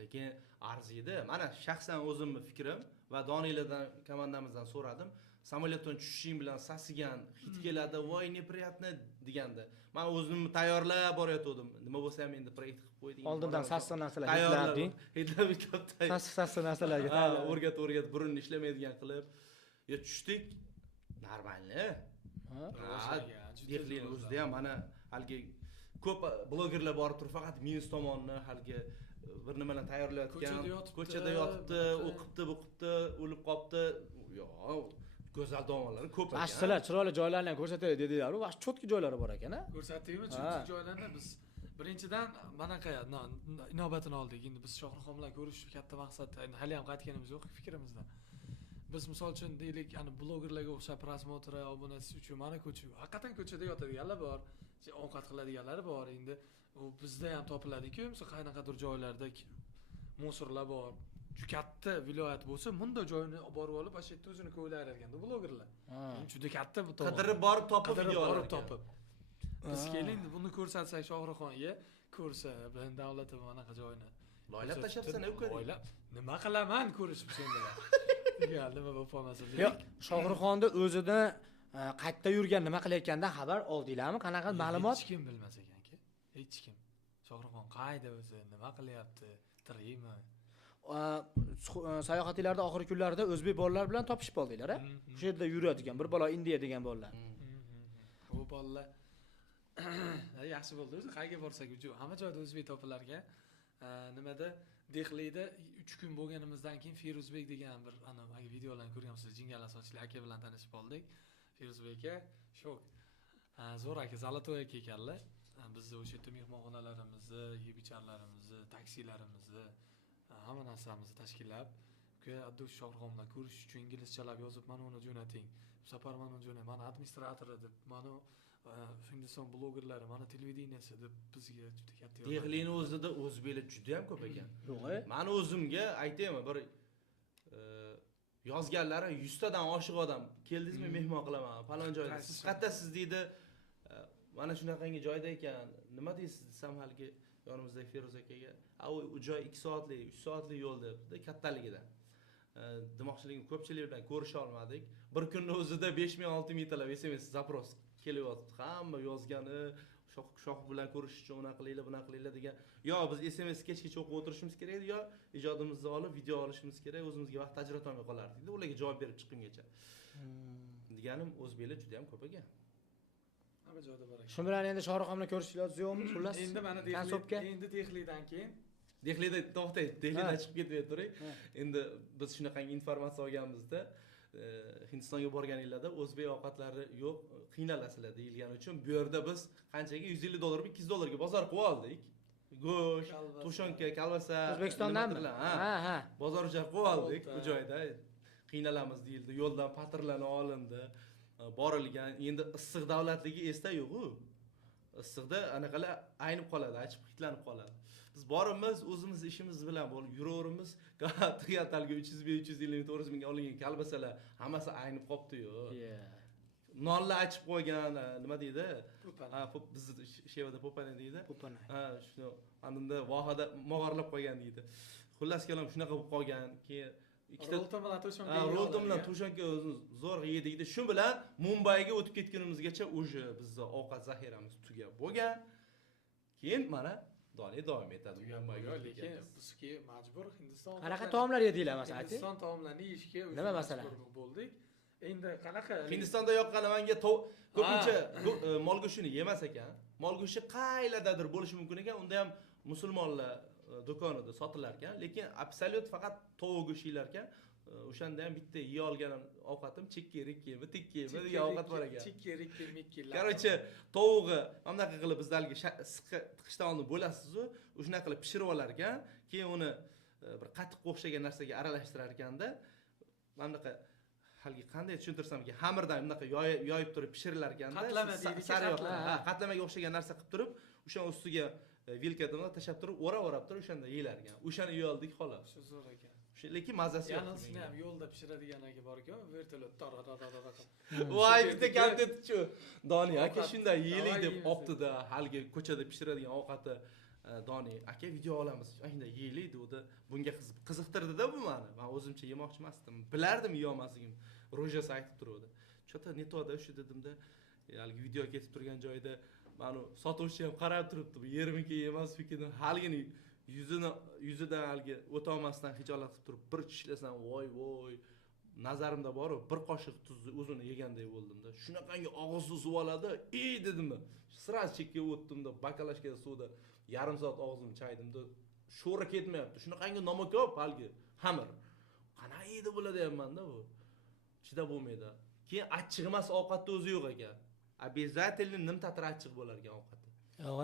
Lekin arziydi. Mana shaxsan o'zimning fikrim va Doniylardan komandamizdan so'radim. Samolyotdan tushishing bilan sasigan hid keladi, voy неприятно deganda. Men o'zimni tayyorlab borayotgandim. Nima bo'lsa ham endi proyekt qilib qo'ydik. Oldindan sassi narsalar hidlading. Hidlab bitta. Sassi narsalarga o'rgat burun ishlamaydigan qilib. Yo tushdik. Normalni. Ha? Dehli o'zida ham mana haligi ko'p blogerlar borib turib faqat minus tomonni haligi bir nimadan tayyorlayotgan, ko'chada yotibdi, o'qibdi, o'qibdi, o'lib qopti. Yo'q, go'zal tomonlari ko'p ekan. Ashtalar chiroyli joylarni ham ko'rsatay dedilar. Va chotki joylari bor ekan-a? Ko'rsatdingmi? Chotki joylarni biz birinchidan manaqa inobatini oldik. Endi biz Shohruxxon bilan ko'rish katta maqsadda, endi hali ham qaytganimiz yo'q fikrimizda. Biz misol uchun deylik, ana blogerlarga o'xshab prosmotr, obunasi uchun mana haqiqatan ko'chada yotadiganlar bor, ovqat qiladiganlar bor. Endi u bizda ham topiladi-ku, misol qanaqadir joylarda musorlar bor. Katta viloyat bo'lsa, bunda joyini olib borib olib, o'sha yerda o'zini ko'ylar ekan blogerlar. Juda katta bu to'g'ri. Qidirib borib topib. Biz keling, buni ko'rsatsak Shohruxxonga, ko'rsa, bilan davlat bunaqa joyini. Loylab tashlabsan, uka. Loylab. Nima qilaman ko'rishib sen bilan. Nima bo'lib qolmasin. Yo'q, Shohruxxonda o'zida qayerda yurgan, nima qilayotganidan xabar oldinglarmi? Qanaqa ma'lumot? Hech kim bilmas ekan-ki. Hech kim. Shohruxxon qayda o'zi, nima qilyapti, tirikmi? Sayohatlarda oxirgi kunlarda o'zbek bolalar bilan topishib oldinglar-a? O'sha yerda yuradigan bir bola Indiya degan bolalar. U bolalar yaxshi bo'ldi o'zi, qayerga borsak, hamma joyda o'zbek topilar ekan. Nimada Dehlida 3 kun bo'lganimizdan keyin Feruzbek degan bir ana videolarni ko'rganmisiz, Jingala sochli aka bilan tanishib qoldik. Feruzbek aka shok. Zo'r aka, Zolotoy aka ekanlar. Bizni o'sha yerda mehmonxonalarimizni, yeb icharlarimizni, taksilarimizni, hamma narsamizni tashkillab, uka, Abdush Shohruxon bilan ko'rish uchun inglizchalab yozib, mana uni jo'nating. Bu safar mana uni jo'nating. Mana administratori deb, mana Hindiston blogerlari, mana televideniyasi deb bizga juda katta yordam. Dehlining o'zida o'zbeklar juda ham ko'p ekan. Yo'q-e. Mani o'zimga aytaymi, bir yozganlari 100 tadan oshiq odam keldingizmi mehmon qilaman falon joyda. Siz qayerdasiz deydi. Mana shunaqangi joyda ekan. Nima deysiz desam haligi yonimizdagi Feruz akaga, u joy 2 soatlik, 3 soatlik yo'l debdi, kattaligida. Demoqchiligim ko'pchilik bilan ko'risha olmadik. Bir kunning o'zida 5000-6000 talab SMS zapros kelyapti. Hamma yozgani, shoh bilan ko'rish uchun unaqa qilinglar, bunaqa qilinglar degan. Yo biz SMS kechgacha o'qib o'tirishimiz kerak edi, yo ijodimizni olib video olishimiz kerak, o'zimizga vaqt ajratolmay qolardik dedi. Ularga javob berib chiqqungacha. Deganim o'zbeklar juda ham ko'p ekan. Hamma joyda bor ekan. Shu bilan endi Shohruxon bilan ko'rish iloji yo'qmi? Xullas. Endi mana Dehlidan keyin Dehlida to'xtay, Dehlidan chiqib ketib turing. Endi biz shunaqangi informatsiya olganimizda Hindistonga borganinglarda o'zbek ovqatlari yo'q, qiynalasizlar deyilgani uchun bu yerda biz qanchaga $150 $200 ga bozor qilib oldik. Go'sht, tushonka, kalbasa. O'zbekistondanmi? Ha. Bozor uchun qilib oldik bu joyda. Qiynalamiz deyildi, yo'ldan patrlanib olindi, borilgan. Endi issiq davlatligi esda yo'q-ku. Issiqda anaqalar aynib qoladi, achib hitlanib qoladi. Biz borimiz, o'zimiz ishimiz bilan bo'lib yuraveramiz. Atalgi 300 ming, 350 ming, 400 mingga olingan kalbasalar hammasi aynib qolibdi-yu. Nonlar achib qo'ygan, nima deydi? Bizni shevada popana deydi. Ha, shuni andimda vohada mog'orlab qo'ygan deydi. Xullas kalom shunaqa bo'lib qolgan. Keyin ikkita rolton bilan to'shonka. Rolton bilan to'shonka zo'r yedik. Shu bilan Mumbayga o'tib ketganimizgacha o'sha bizning ovqat zaxiramiz tugab bo'lgan. Keyin mana doni davom etadi. Mumbayga lekin bizga majbur Hindiston. Qanaqa taomlar yedinglar masalan? Hindiston taomlarini yeyishga nima masalan? Bo'ldik. Endi qanaqa? Hindistonda yoqqani menga ko'pincha mol go'shtini yemas ekan. Mol go'shti qayladadir bo'lishi mumkin ekan. Unda ham musulmonlar do'konida sotilar ekan, lekin absolyut faqat tovuq go'shti yelar ekan. O'shanda ham bitta yeya olgan ovqatim chekki-rekkimi, tekkimi degan ovqat bor ekan. Chekki-rekki, mekkilar. Короче, tovuqni bunaqa qilib bizdalgi siqqa tiqishdan oldin bo'lasiz-ku, o'shanaqa qilib pishirib olar ekan, keyin uni bir qatiqqa o'xshagan narsaga aralashtirar ekanda, bunaqa haligi qanday tushuntirsam ekan, xamirdan bunaqa yoyib turib pishirilar ekanda, qatlamaga o'xshagan narsa qilib turib, o'sha ustiga vilkadan tashab turib, o'rab turib o'shanda yeyilar ekan. O'shani yeyoldik xolos. Shu zo'r ekan. Lekin mazasi yo'q. Yanilsini ham yo'lda pishiradigan aka bor ekan, vertolyot tar. Voy, bitta kontent-chu. Doni aka shunday yeylik deb optida haligi ko'chada pishiradigan ovqatni Doni aka video olamiz. Shunday yeylik degdi. Bunga qiziqtirdi-da bu meni. Men o'zimcha yemoqchi emasdim. Bilardim yeolmasligim. Rojasi aytib turdi. Chota netoda shu dedimda, haligi video ketib turgan joyda meni sotuvchi ham qarab turibdi. Bu yermiki emasmikin haligini yuzidan haligi o'ta olmasdan hijolat qilib turib bir tishlasam voy nazarimda bor, bir qoshiq tuzni o'zini yeganday bo'ldimda. Shunaqangi og'izni suv oladi, dedimmi? Sraz chekka o'tdimda, bakalashka suvda yarim soat og'zimni chaydimda, sho'ra ketmayapti. Shunaqangi nomoko'p haligi xamir. Qanaqa yedi bo'ladi deyapman-da bu. Chidab bo'lmaydi. Keyin achchiq emas ovqatni o'zi yo'q ekan. Обязательно nimtatir achchiq bo'lar ekan ovqat. Yo'q.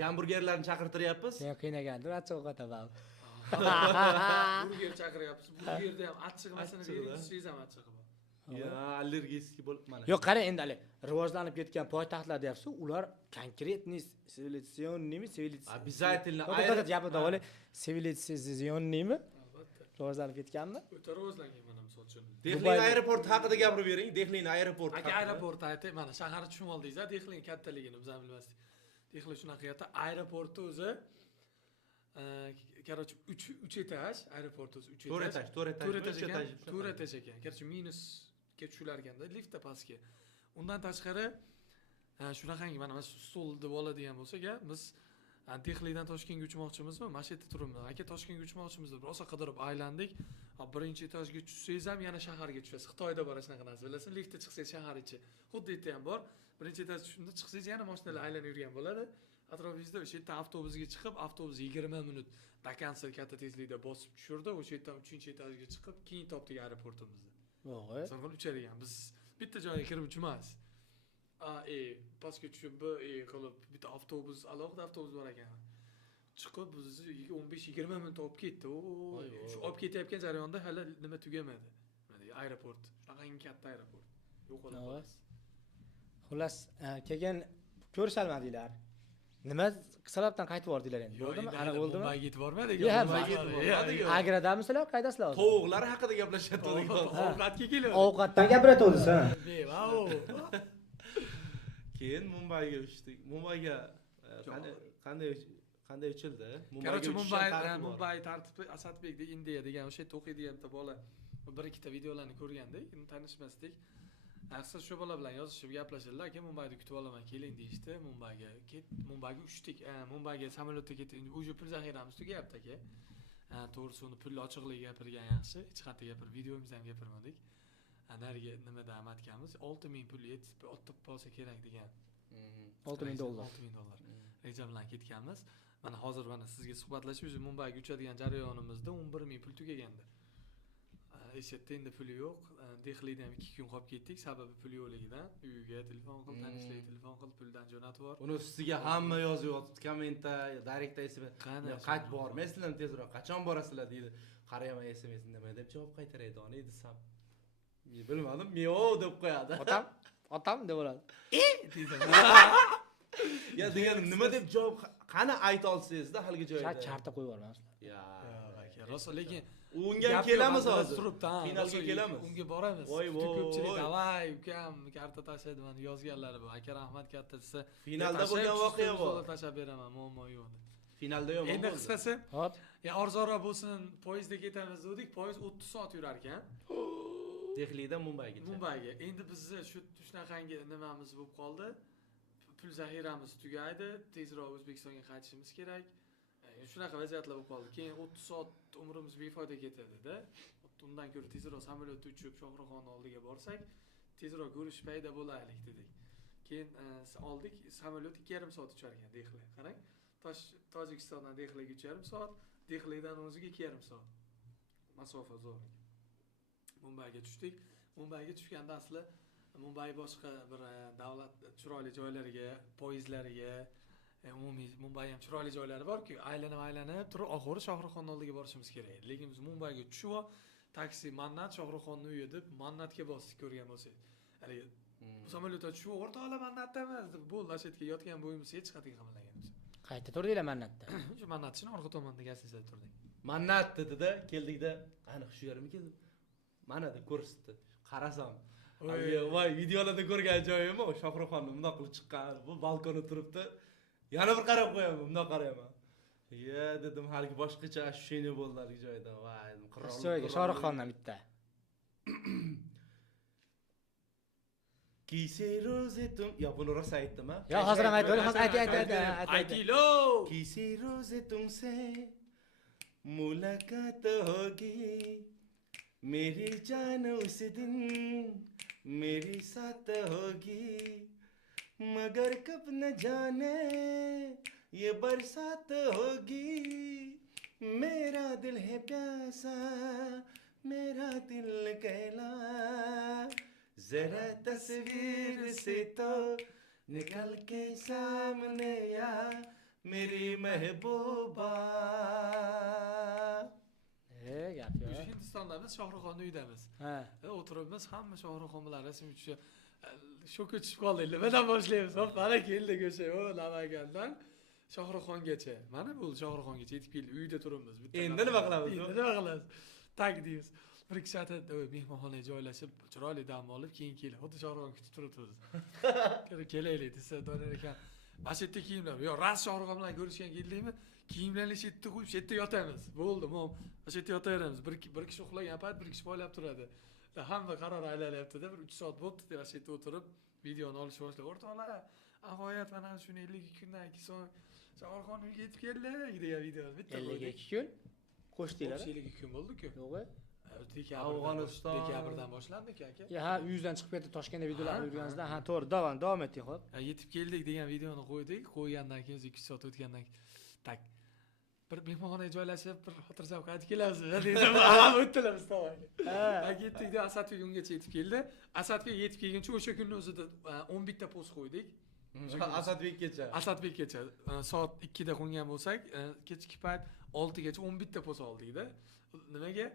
Gamburgerlarni chaqirtiryapmiz. Sen qiynagandir, achchiq ovqat ham. Burger chaqiryapsiz. Burgerda ham achchiq emasini deysiz ham achchiq bor. Ya, allergik bo'lib mana. Yo'q, qara endi hali rivojlanib ketgan poytaxtlar deyapsiz, ular конкретный цивилизационныйmi? Обязательно. Gapni davoli цивилизационныйmi? Albatta. Rivojlanib ketganmi? O'ta rivojlangan mana misol uchun. Dehli aeroporti haqida gapirib bering. Dehli aeroporti. Aka aeroporti aytay, mana shahar tushunmoldingiz-a, Dehlining kattaligini biz ham bilmasdik. Dehli shunaqa yerda aeroporti o'zi короче 3 etaj, aeroport o'zi 3 etaj. 4 etaj ekan. Короче minusga tushilar ekanda, liftda pastga. Undan tashqari shunaqangi mana stol deb oladigan bo'lsak-a, biz Dehlidan Toshkentga uchmoqchimizmi? Mana shu yerda turibmiz. Aka Toshkentga uchmoqchimiz deb rosa qidirib aylandik. Birinchi etajga tushsangiz ham yana shaharga tushasiz. Xitoyda bor shunaqa narsa, bilasizmi? Liftda chiqsangiz shahar ichi. Xuddi yerda ham bor. Birinchi etaj tushunda chiqsangiz yana mashinalar aylanib yurgan bo'ladi. Atrofingizda o'sha yerdan avtobusga chiqib, avtobus 20 minut Dakansi katta tezlikda bosib tushirdi. O'sha yerdan 3-etajga chiqib, keyin topdik aeroportimizni. Yo'q. Safar uchadigan. Biz bitta joyga kirib uchmaymiz. pastga tushib qilib bitta avtobus, alohida avtobus bor ekan. Chiqib bizni 15-20 minut olib ketdi. Shu olib ketayotgan jarayonda hali nima tugamadi. Aeroport. Shunaqangi katta aeroport. Yo'q bo'lib. Xullas, keyin ko'rishalmadinglar. Nima sababdan qaytib bordinglar endi? Bo'ldimi? Aniq bo'ldimi? Mumbaiga yetib bormadik. Agradamisizlar, qaydasizlar hozir? Tovuqlar haqida gaplashyapti. Ovqatga kelyapti. Ovqatdan gapiratuvdingiz-a? Bevao. Keyin Mumbaiga uchdik. Mumbaiga qanday uchildi? Короче, Mumbai tartibi Asadbekda Indiya degan o'sha yerda o'qiydigan bitta bola bir ikkita videolarni ko'rgandik, tanishmasdik. Siz shu bola bilan yozishib gaplashdilar, keyin Mumbayda kutib olaman, keling deyishdi. Mumbaiga uchdik. Mumbaiga samolyotda ketdik. Uje pul zaxiramiz tugayapti aka. To'g'risi uni pul ochiqligi gapirgan yaxshi. Hech qanday gapirib, videomizda ham gapirmadik. Nariga nimada amatgamiz 6000 pul yetib otib qolsa kerak degan. $6000. $6000 reja bilan ketganmiz. Mana hozir sizga suhbatlashib, Mumbaiga uchadigan jarayonimizda 11000 pul tugagandi. Eshetda endi puli yo'q. Dehlidan ham 2 kun qolib ketdik, sababi pul yo'qligidan. Uyiga telefon qilib, tanishlarga telefon qilib, puldan jo'natib bor. Uni ustiga hamma yozyapti, kommentda, direktda SMS. Qayt bormaysizlar, tezroq qachon borasizlar deydi. Qarayaman SMS nima deb javob qaytaradi, ona desam. Men bilmadim, "Yo'q" deb qo'yadi. Otam deb bo'ladi. deydi. Ya deganim nima deb javob qani ayta olsangiz-da haligi joyda. Charta qo'yib yubormaysizlar. Ya, aka, rosa lekin unga kelamiz hozir. Finalga kelamiz. Unga boramiz. Voy. Ko'pchilik davay ukam karta tashlaydi mana yozganlari bor. Aka rahmat katta desa. Finalda bo'lgan voqea bor. Tashlab beraman, muammo yo'q. Finalda yomon bo'ldi. Endi qisqasi, Hop. ya arzonroq bo'lsin, poyezdga ketamiz dedik. Poyezd 30 soat yurar ekan. Dehlidan Mumbaiga. Mumbaiga. Endi bizni shunaqangi nimamiz bo'lib qoldi. Pul zaxiramiz tugaydi. Tezroq O'zbekistonga qaytishimiz kerak. Shunaqa vaziyatlar bo'lib qoldi. Keyin 30 soat umrimiz befoyda ketadi-da. Undan ko'ra tezroq samolyotda uchib Shohruxxon oldiga borsak, tezroq ko'rish paydo bo'laylik dedik. Keyin oldik, samolyot 2,5 soat uchar ekan Dehli. Qarang, Tojikistondan Dehliga 3,5 soat, Dehlidan o'ziga 2,5 soat. Masofa zo'r. Mumbaiga tushdik. Mumbaiga tushganda asli Mumbai boshqa bir davlat chiroyli joylariga, poyezdlariga, umumiy Mumbai ham chiroyli joylari bor-ku, aylanib turib oxiri Shohruxxon oldiga borishimiz kerak. Lekin biz Mumbaiga tushib, taksi Mannat Shohruxxonning uyi deb Mannatga bosdik ko'rgan bo'lsangiz. Haligi samolyotga tushib, o'rtoqlar Mannatdamiz deb bo'ldi, ashitga yotgan bo'yimiz hech qat'iy qilmaganmiz. Qayta turdinglar Mannatda. Shu Mannatning orqa tomonida gassizda turdik. Mannat dedi-da, keldikda, aniq shu yermikin? Mana deb ko'rsatdi. Qarasam, voy, videolarda ko'rgan joyim o, Shohruxxonni bundoq qilib chiqqan, bu balkonda turibdi. Yana bir qarab qo'yaman, bundoq qarayman. Ya dedim, haligi boshqacha ощущение bo'ldi haligi joyda. Voy, qirol. Joyga Shohruxxondan bitta. Kise roze tum, ya buni rosa aytdim-a? Yo, hozir ham aytdim, hozir ayting. Aytilo. Kise roze tumse मुलाकात होगी मेरी जान उस दिन मेरी साथ होगी मगर कब न जाने ये बरसात होगी मेरा दिल है प्यासा मेरा दिल कहला जरा तस्वीर से तो निकल के सामने आ मेरी महबूबा gap yo'q. Hindistondamiz, Shohruxxonning uyidamiz. Ha. O'tiribmiz, hamma Shohruxxon bilan rasm tushib, shokka tushib qoldik. Nimadan boshlaymiz? Hop, mana keldik o'sha Namangandan Shohruxxongacha. Mana bu Shohruxxongacha yetib keldik. Uyda turibmiz. Endi nima qilamiz? Endi nima qilamiz? Tak deymiz. Bir kishi aytadi, mehmonxonaga joylashib, chiroyli dam olib, keyin kelib, xuddi Shohruxxon kutib turibmiz. Kelaylik desa, Doniyor ekan, "Masjidda kiyimlar. Yo, ras Shohruxxon bilan ko'rishgan keldingmi? Kiyimlarni shetda qo'yib, shetda yotamiz. Bo'ldi, mom. Shetda yotaveramiz. Bir kishi uxlagan payt, bir kishi poylab turadi. Hamma qaror aylanayapti-da, bir 3 soat bo'ldi, shetda o'tirib, videoni olish boshladi. O'rtoqlar, nihoyat mana shuni 52 kundan so'ng Shohruxxon uyiga yetib keldik degan video bitta bo'ldi. 52 kun qo'shdinglar. 52 kun bo'ldi-ku. Yo'q. Afg'oniston dekabrdan boshlandi aka. Ha, uyingizdan chiqib ketib Toshkentda videolar yurganingizda, ha, to'g'ri, davom eting, xo'p. Yetib keldik degan videoni qo'ydik. Qo'ygandan keyin 2 soat o'tgandan tak bir mehmonxonaga joylashib bir xotirjam kelasiz dedim. Hamma o'tdilar biz tomonga. Ha, ketdik-da Asadbek ungacha yetib keldi. Asadbek yetib kelguncha o'sha kunning o'zida 11 ta post qo'ydik. Asadbekgacha soat 2 da qo'ngan bo'lsak, kechki payt 6 gacha 11 ta post oldik-da. Nimaga?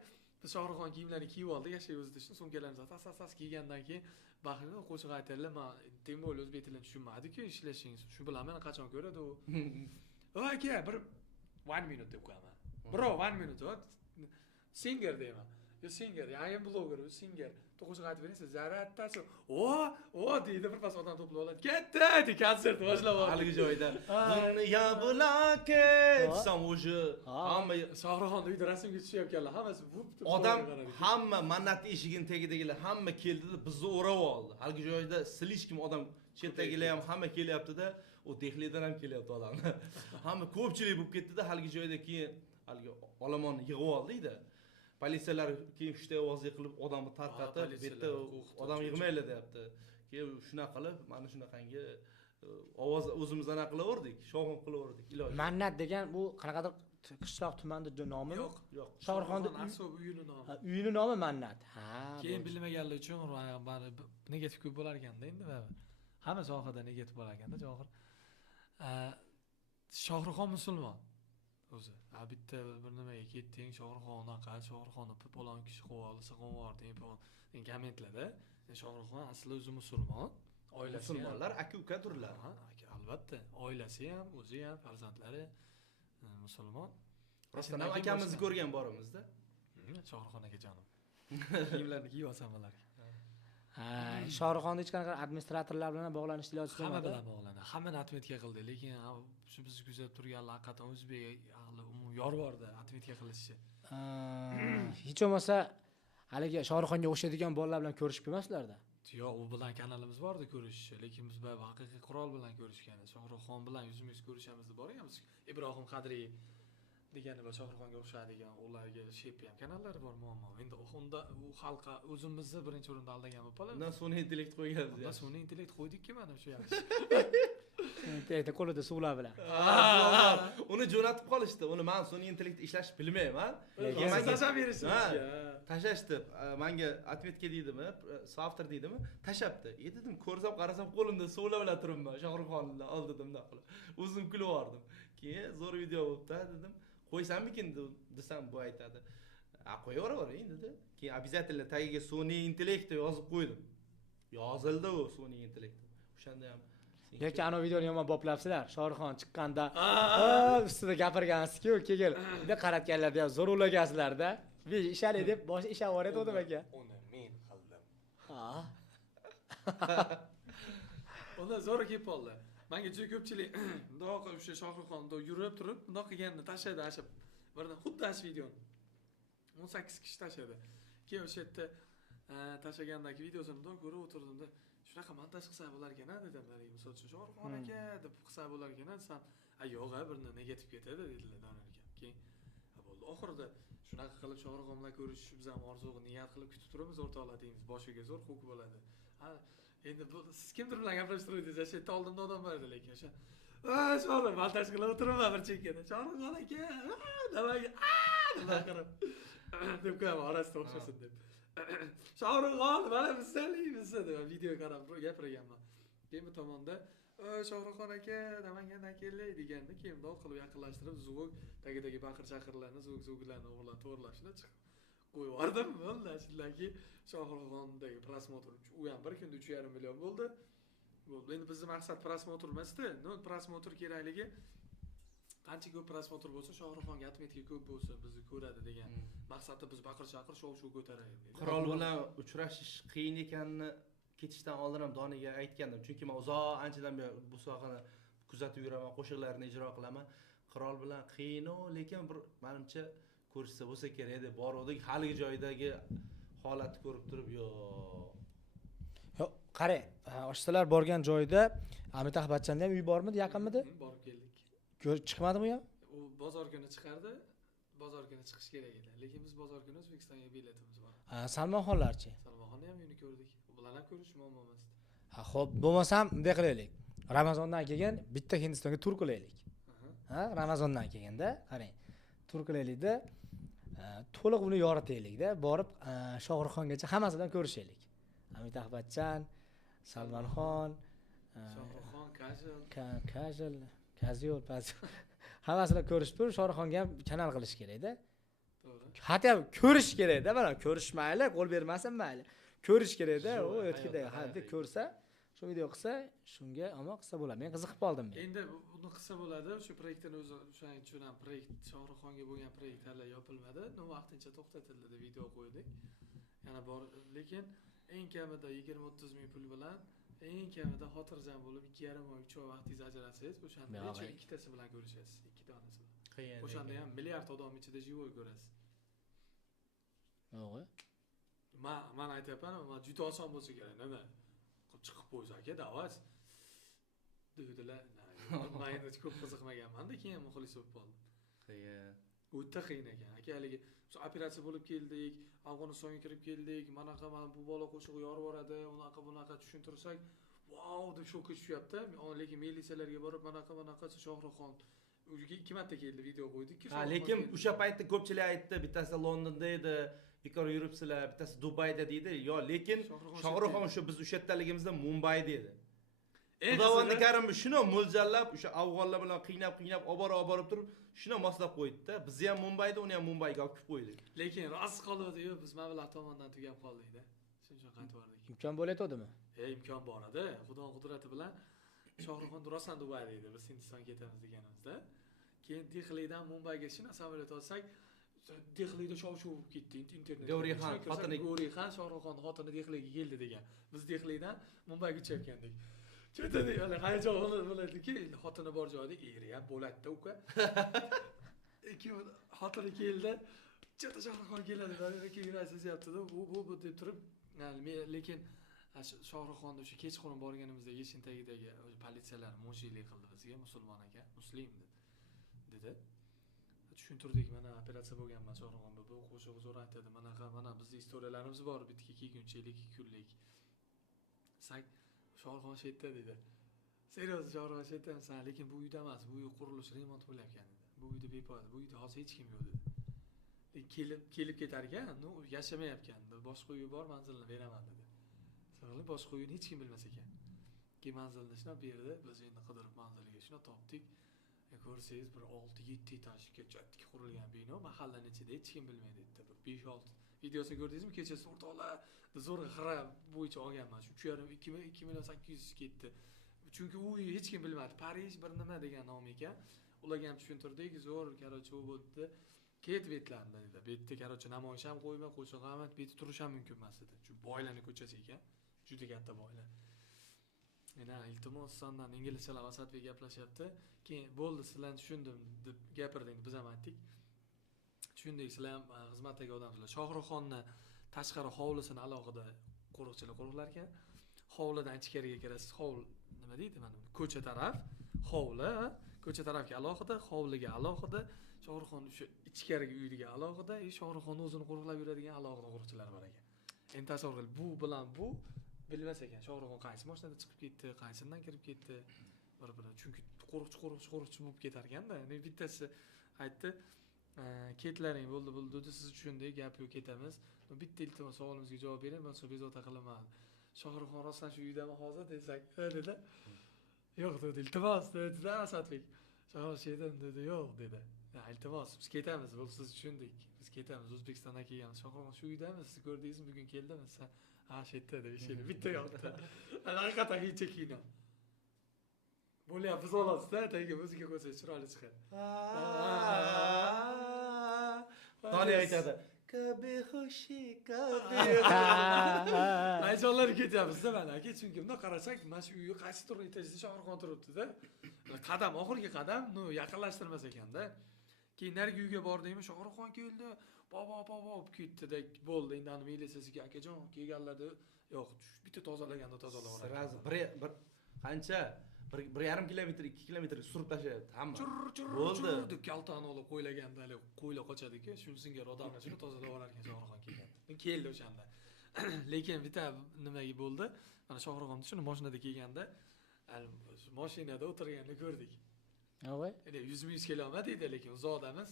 Biz Shohruxxon kiyimlarini kiyib oldik, yashay o'zida shu sumkalarimizni asas kiygandan keyin baxilni qo'shiq aytadilar. Men tem bo'l o'zbek tilini tushunmadi-ku, ishlashingiz. Shu bilan meni qachon ko'radi u? Voy aka, bir 1 minute deb qo'yaman. Bro, 1 minute. Singer deyman. Yo singer, I am blogger, singer. Qo'shiq aytib berasiz, zaratasi. Deydi, bir pas odam to'plab oladi. Ketdi, konsert boshlab oldi. Haligi joyda. Ya bulake, desam o'sha hamma Shohruxxonni uyda rasmga tushyapganlar, hammasi vup deb odam hamma Mannat eshigining tagidagilar hamma keldida bizni o'rab oldi. Haligi joyda silishkim odam chetdagilar ham hamma kelyapti-da, u Dehlidan ham kelyapti odamlar. Hamma ko'pchilik bo'lib ketdi-da, haligi joyda keyin haligi olomonni yig'ib oldik-da. Politsiyalar keyin uchta ovozli qilib odamni tarqatib, bu yerda odam yig'maylar deyapti. Keyin shunaqa qilib, mana shunaqangi ovoz o'zimizdan qilaverdik, shovqin qilaverdik. Iloji. Mannat degan bu qanaqadir qishloq tumanda nomimi? Yo'q. Shohruxxonning asl uyini nomi. Uyini nomi Mannat. Ha. Keyin bilmaganlar uchun negativ ko'p bo'lar ekanda endi baribir. Hamma sohada negativ bo'lar ekanda, Johir. Shohruxxon musulmon. O'zi, bitta bir nimaga ketding, Shohruxxondan qal, Shohruxxonni palon kishi qo'volsa qo'vording, deng kommentlarda. Shohruxxon asli o'zi musulmon, oilasi musulmonlar aka-ukadirlar. Ha, albatta, oilasi ham, o'zi ham, farzandlari musulmon. Rostdan ham akamizni ko'rgan borimizda. Shohruxxon aka jonim. Kiyimlarni kiyib olsam bo'larkan. Ha, Shohruxxonni hech qanaqa administratorlar bilan bog'lanish iloji hamma bo'lmadi. bilan bog'lanadi. Hammani atmetga qildi, lekin shu bizni kuzatib turganlar haqiqatan o'zbek ahli umum yor borda atmetga qilishi. Hech bo'lmasa haligi Shohruxxonga o'xshaydigan bolalar bilan ko'rishib kelmaslarda? Yo'q, u bilan kanalimiz borda ko'rishish, lekin biz haqiqiy qurol bilan ko'rishgan. Shohruxxon bilan yuzma-yuz ko'rishamiz deb borganmiz. Ibrohim Qadriy degani va Shohruxxonga o'xshaydigan ularga shep ham kanallari bor, muammo. Endi unda u xalqqa o'zimizni birinchi o'rinda aldagan bo'lib qoladi. Undan sun'iy intellekt qo'yganmiz. Undan sun'iy intellekt qo'ydikki mana shu yaxshi. Intellekt qo'lida suvlar bilan. Uni jo'natib qolishdi. Uni men sun'iy intellekt ishlash bilmayman. Lekin tashlab berishdi. Tashashdi. Menga atmetga deydimi, software deydimi? Tashabdi. Dedim, ko'rsam, qarasam qo'limda suvlar bilan turibman. Shohruxxonni oldim bunday qilib. O'zim kulib yordim. Keyin zo'r video bo'libdi dedim. Qo'ysammikin desam bu aytadi. Qo'yavering dedi. Keyin обязательно tagiga sun'iy intellekt yozib qo'ydim. Yozildi u sun'iy intellekt. O'shanda ham lekin ana videoni yomon boplabsizlar. Shohruxxon chiqqanda ustida gapirgansiz-ku, keyin deb qaratganlarda ham zo'r ulagansizlar-da. Vi ishali deb boshi ishab o'rayotdim aka. Uni men qildim. Ha. Unda zo'r kelib qoldi. Menga juda ko'pchilik bundoq o'sha Shohruxxonda yurib turib, bundoq qilganini tashladi ashib. Birdan xuddi ash videoni 18 kishi tashladi. Keyin o'sha yerda tashlagandagi videosini bundoq ko'rib o'tirdim-da, shunaqa montaj qilsa bo'lar ekan-a dedim. Misol uchun Shohruxxon aka deb qilsa bo'lar ekan-a desam, yo'q-a, birni negativ ketadi dedilar Donor aka. Keyin bo'ldi. Oxirida shunaqa qilib Shohruxxon bilan ko'rishish biz ham orzu niyat qilib kutib turamiz, o'rtoqlar deymiz, boshiga zo'r xuk bo'ladi. Endi bu siz kimdir bilan gaplashib turibdingiz, o'sha yerda oldimda odam bor edi, lekin o'sha Shohruxxon montaj qilib o'tiraman bir chekkada. Shohruxxon aka, nimaga deb qo'yaman orasida o'xshasin deb. Shohruxxon mana bizlarimiz deb video qarab gapirganman. Keyin bu tomonda Shohruxxon aka Namangandan keldik deganda keyin bundoq qilib yaqinlashtirib zvuk tagidagi baqir-chaqirlarni, zvuk-zvuklarni o'g'irlab to'g'irlashni chiqib qo'yib yubordim. Bo'ldi, shunday Shohruxxondagi prosmotr u ham bir kunda 3,5 million bo'ldi. Bo'ldi. Endi bizning maqsad prosmotr emasdi. Prosmotr kerakligi qancha ko'p prosmotr bo'lsa, Shohruxxonga atmetga ko'p bo'lsa, bizni ko'radi degan maqsadda biz baqir-chaqir shov-shuv ko'taraylik. Qirol bilan uchrashish qiyin ekanini ketishdan oldin ham Doniga aytgandim. Chunki men uzoq anchadan beri bu sohani kuzatib yuraman, qo'shiqlarni ijro qilaman. Qirol bilan qiyin, lekin bir menimcha ko'rishsa bo'lsa kerak deb bordik. Haligi joydagi holatni ko'rib turib, yo'q, qarang, oshsalar borgan joyda Amitabh Bachchanda ham uy bormidi, yaqinmidi? Borib keldik. Chiqmadimi u ham? U bozor kuni chiqardi. Bozor kuni chiqish kerak edi. Lekin biz bozor kuni O'zbekistonga biletimiz bor. Salmonxonlarchi? Salmonxonni ham uyini ko'rdik. U bilan ham ko'rish muammo emas. Xo'p, bo'lmasam bunday qilaylik. Ramazondan keyin bitta Hindistonga tur qilaylik. Ramazondan keyinda, qarang. tur qilaylikda. To'liq uni yoritaylikda, borib Shohruxxongacha hammasidan ko'rishaylik. Amitabh Bachchan, Salmanxon, Shohruxxon, Kajol, hammasidan ko'rishib turib, Shohruxxonga ham kanal qilish kerak-da. To'g'ri. Hatto ko'rish kerak-da, mana ko'rish mayli, qo'l bermasin mayli. Ko'rish kerak-da, u o'tkida hadda ko'rsa, shu video qilsa, shunga ammo qilsa bo'ladi. Men qiziqib qoldim men. Endi uni qilsa bo'ladi. O'sha proyektni o'zi o'shaning uchun ham proyekt Shohruxxonga bo'lgan proyekt hali yopilmadi. Vaqtincha to'xtatildi deb video qo'ydik. Yana bor, lekin eng kamida 20-30 ming pul bilan eng kamida xotirjam bo'lib 2,5 oy 3 oy vaqtingizni ajratsangiz, o'shanda necha ikkitasi bilan ko'rishasiz, ikki donasi bilan. Qiyin. O'shanda ham milliard odam ichida jivoy ko'rasiz. Yo'q. Men aytyapman, men juda oson bo'lsa kerak, nima? Chiqib qo'ysa aka, davas. Dedilar, men endi ko'p qiziqmaganman-da, keyin muxlis bo'lib qoldim. Qiyin. O'ta qiyin ekan. Aka, haligi operatsiya bo'lib keldik, Afg'onistonga kirib keldik, mana bu bola qo'shig'i yorib boradi, bunaqa tushuntirsak, vau deb shokka tushyapti. Lekin militsiyalarga borib, bunaqa Shohruxxon o'ziga 2 marta keldi, video qo'ydik. Lekin o'sha paytda ko'pchilik aytdi, bittasi Londonda edi, bekor yuribsizlar, bittasi Dubayda deydi. Yo, lekin Shohruxxon o'sha biz o'sha yerdaligimizda Mumbayda edi. Xudovandi karim shuni mo'ljallab, o'sha afg'onlar bilan qiynab olib borib turib, shuni moslab qo'ydi-da. Biz ham Mumbayda, uni ham Mumbayga olib qo'ydik. Lekin rost qoladi-yu, biz mablag' tomondan tugab qoldik-da. Shuncha qaytib bordik. Imkon bo'layotdimi? Imkon bor edi. Xudo qudrati bilan Shohruxxon rostdan Dubayda edi. Biz Hindistonga ketamiz deganimizda. Keyin Dehlidan Mumbayga shina samolyot olsak, Dehlida shov-shuv bo'lib ketdi internet. G'orixon Shohruxxon xotini Dehliga keldi degan. Biz Dehlidan Mumbayga uchayotgandik. Chetda hali hayajon bo'ladiki, xotini bor joyda eri ham bo'ladi-da, uka. Ikkovi xotini keldi. Chetda Shohruxxon keladi, aka yurasiz deyapti-da. Bu deb turib, lekin Shohruxxonni o'sha kechqurun borganimizda Yeshin tagidagi politsiyalar mo'jilik qildi bizga, musulmon aka, muslim dedi. Tushuntirdik, mana operatsiya bo'lganman Shohruxxon bu qo'shig'i zo'r aytadi. Mana bizning istoриyalarimiz bor, bitga 2 kunchilik, 2 kunlik. Sak Shohruxxon shetda dedi. Serios Shohruxxon shetdamisan, lekin bu uyda emas, bu uy qurilish remont bo'layotgan dedi. Bu uyda bepoyon, bu uyda hozir hech kim yo'q dedi. Kelib ketar ekan, yashamayotgan. Boshqa uyi bor, manzilni beraman dedi. Sog'li boshqa uyni hech kim bilmas ekan. Keyin manzilni shunday berdi, biz endi qidirib manziliga shunday topdik. Ko'rsangiz bir 6-7 etajga jatdiki qurilgan bino, mahallaning ichida hech kim bilmaydi dedi. 5-6 videosini ko'rdingizmi? Kechasi o'rtoqlar zo'r xira bo'yicha olganman. 3,5 million 800 ketdi. Chunki u hech kim bilmadi. Parij bir nima degan nom ekan. Ularga ham tushuntirdik, zo'r qarochi u bo'ldi. Ketib betlandi dedi. Betda qarochi namoyish ham qo'yma, qo'shiq ham, betda turish ham mumkin emas dedi. Chunki boylarning ko'chasi ekan. Juda katta boylar. Mena iltimos sandan inglizchalar Asadbek gaplashyapti. Keyin bo'ldi, sizlarni tushundim deb gapirding, biz ham aytdik. Tushundik, sizlar ham xizmatdagi odamsizlar. Shohruxxonni tashqari hovlisini alohida qo'riqchilar qo'riqlar ekan. Hovlidan ichkariga kirasiz. Hovli nima deydi mana ko'cha taraf, hovli, ko'cha tarafga alohida, hovliga alohida, Shohruxxon o'sha ichkariga uyiga alohida, Shohruxxon o'zini qo'riqlab yuradigan alohida qo'riqchilar bor ekan. Endi tasavvur qil, bu bilan bu bilmas ekan. Shohruxxon qaysi mashinada chiqib ketdi, qaysidan kirib ketdi. Bir-biri. Chunki qo'riqchi bo'lib ketar ekanda. Bittasi aytdi, ketlaring bo'ldi dedi, siz tushundik, gap yo'q, ketamiz. Bitta iltimos savolimizga javob bering, men sizni bezovta qilaman. Shohruxxon rostdan shu uydami hozir desak, dedi. Yo'q dedi, iltimos dedi Asadbek. Shohruxxon dedi, yo'q dedi. Iltimos, biz ketamiz, bu siz tushundik. Biz ketamiz, O'zbekistondan kelganmiz. Shohruxxon shu uydami, siz ko'rdingizmi, bugun keldimi? Ha, shu yerda deb ishini bitta yoqda. Haqiqatan hech kino. Bo'lyapmiz xolos-da, tagiga o'ziga qo'ysa chiroyli chiqadi. Toni aytadi. Kabi xushi, kabi. Ayjonlar ketyapmiz-da mana aka, chunki bunday qarasak, mana shu uyga qaysi tur etajda Shohruxxon turibdi-da. Qadam, oxirgi qadam, yaqinlashtirmas ekanda. Keyin narigi uyga bordingmi, Shohruxxon keldi. Bobo olib ketdi-da, bo'ldi. Endi ana militsiyasiga akajon kelganlarda, yo'q, bitta tozalaganda tozalaveradi. Sразу bir qancha 1,5 kilometr, 2 kilometr surib tashlayapti hamma. Bo'ldi. Deb kaltani olib qo'ylaganda, qo'yla qochadi-ku, shuni singari odamlar shuni tozalab olar ekan Shohruxxon kelganda. Men keldi o'shanda. Lekin bitta nimaga bo'ldi? Mana Shohruxxon shuni mashinada kelganda, mashinada o'tirganini ko'rdik. Yo'q. Endi 100 km edi, lekin uzoqdamiz.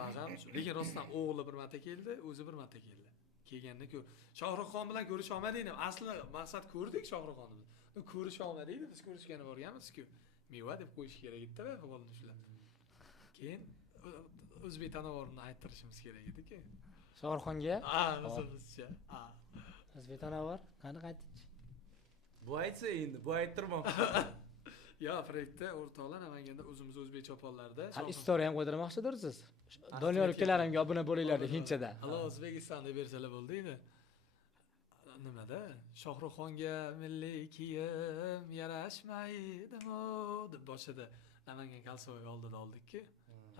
Ba'zan lekin rostdan o'g'li bir marta keldi, o'zi bir marta keldi. Kelganda-ku Shohruxxon bilan ko'risha olmadik. Asli maqsad ko'rdik Shohruxxonni. Ko'risha olmadik, biz ko'rishgani borganmiz-ku. Meva deb qo'yish kerak edi-da, bo'ldi shular. Keyin o'zbek tanovarini ayttirishimiz kerak edi-ku. Shohruxxonga? O'zimizcha. O'zbek tanovar, qani qaytdik. Bu aytsa endi, bu ayttirmoqchi. Yo, proyektda o'rtoqlar Namanganda o'zimiz o'zbek choponlarda. Istoriya ham qo'ydirmoqchidir siz. Doniyor ukalarimga obuna bo'linglar deb hinchada. Halo, O'zbekistonda bersalar bo'ldi edi. Nimada? Shohruxxonga milliy kiyim yarashmaydimi deb boshida Namangan Kalsoy oldida oldik-ku.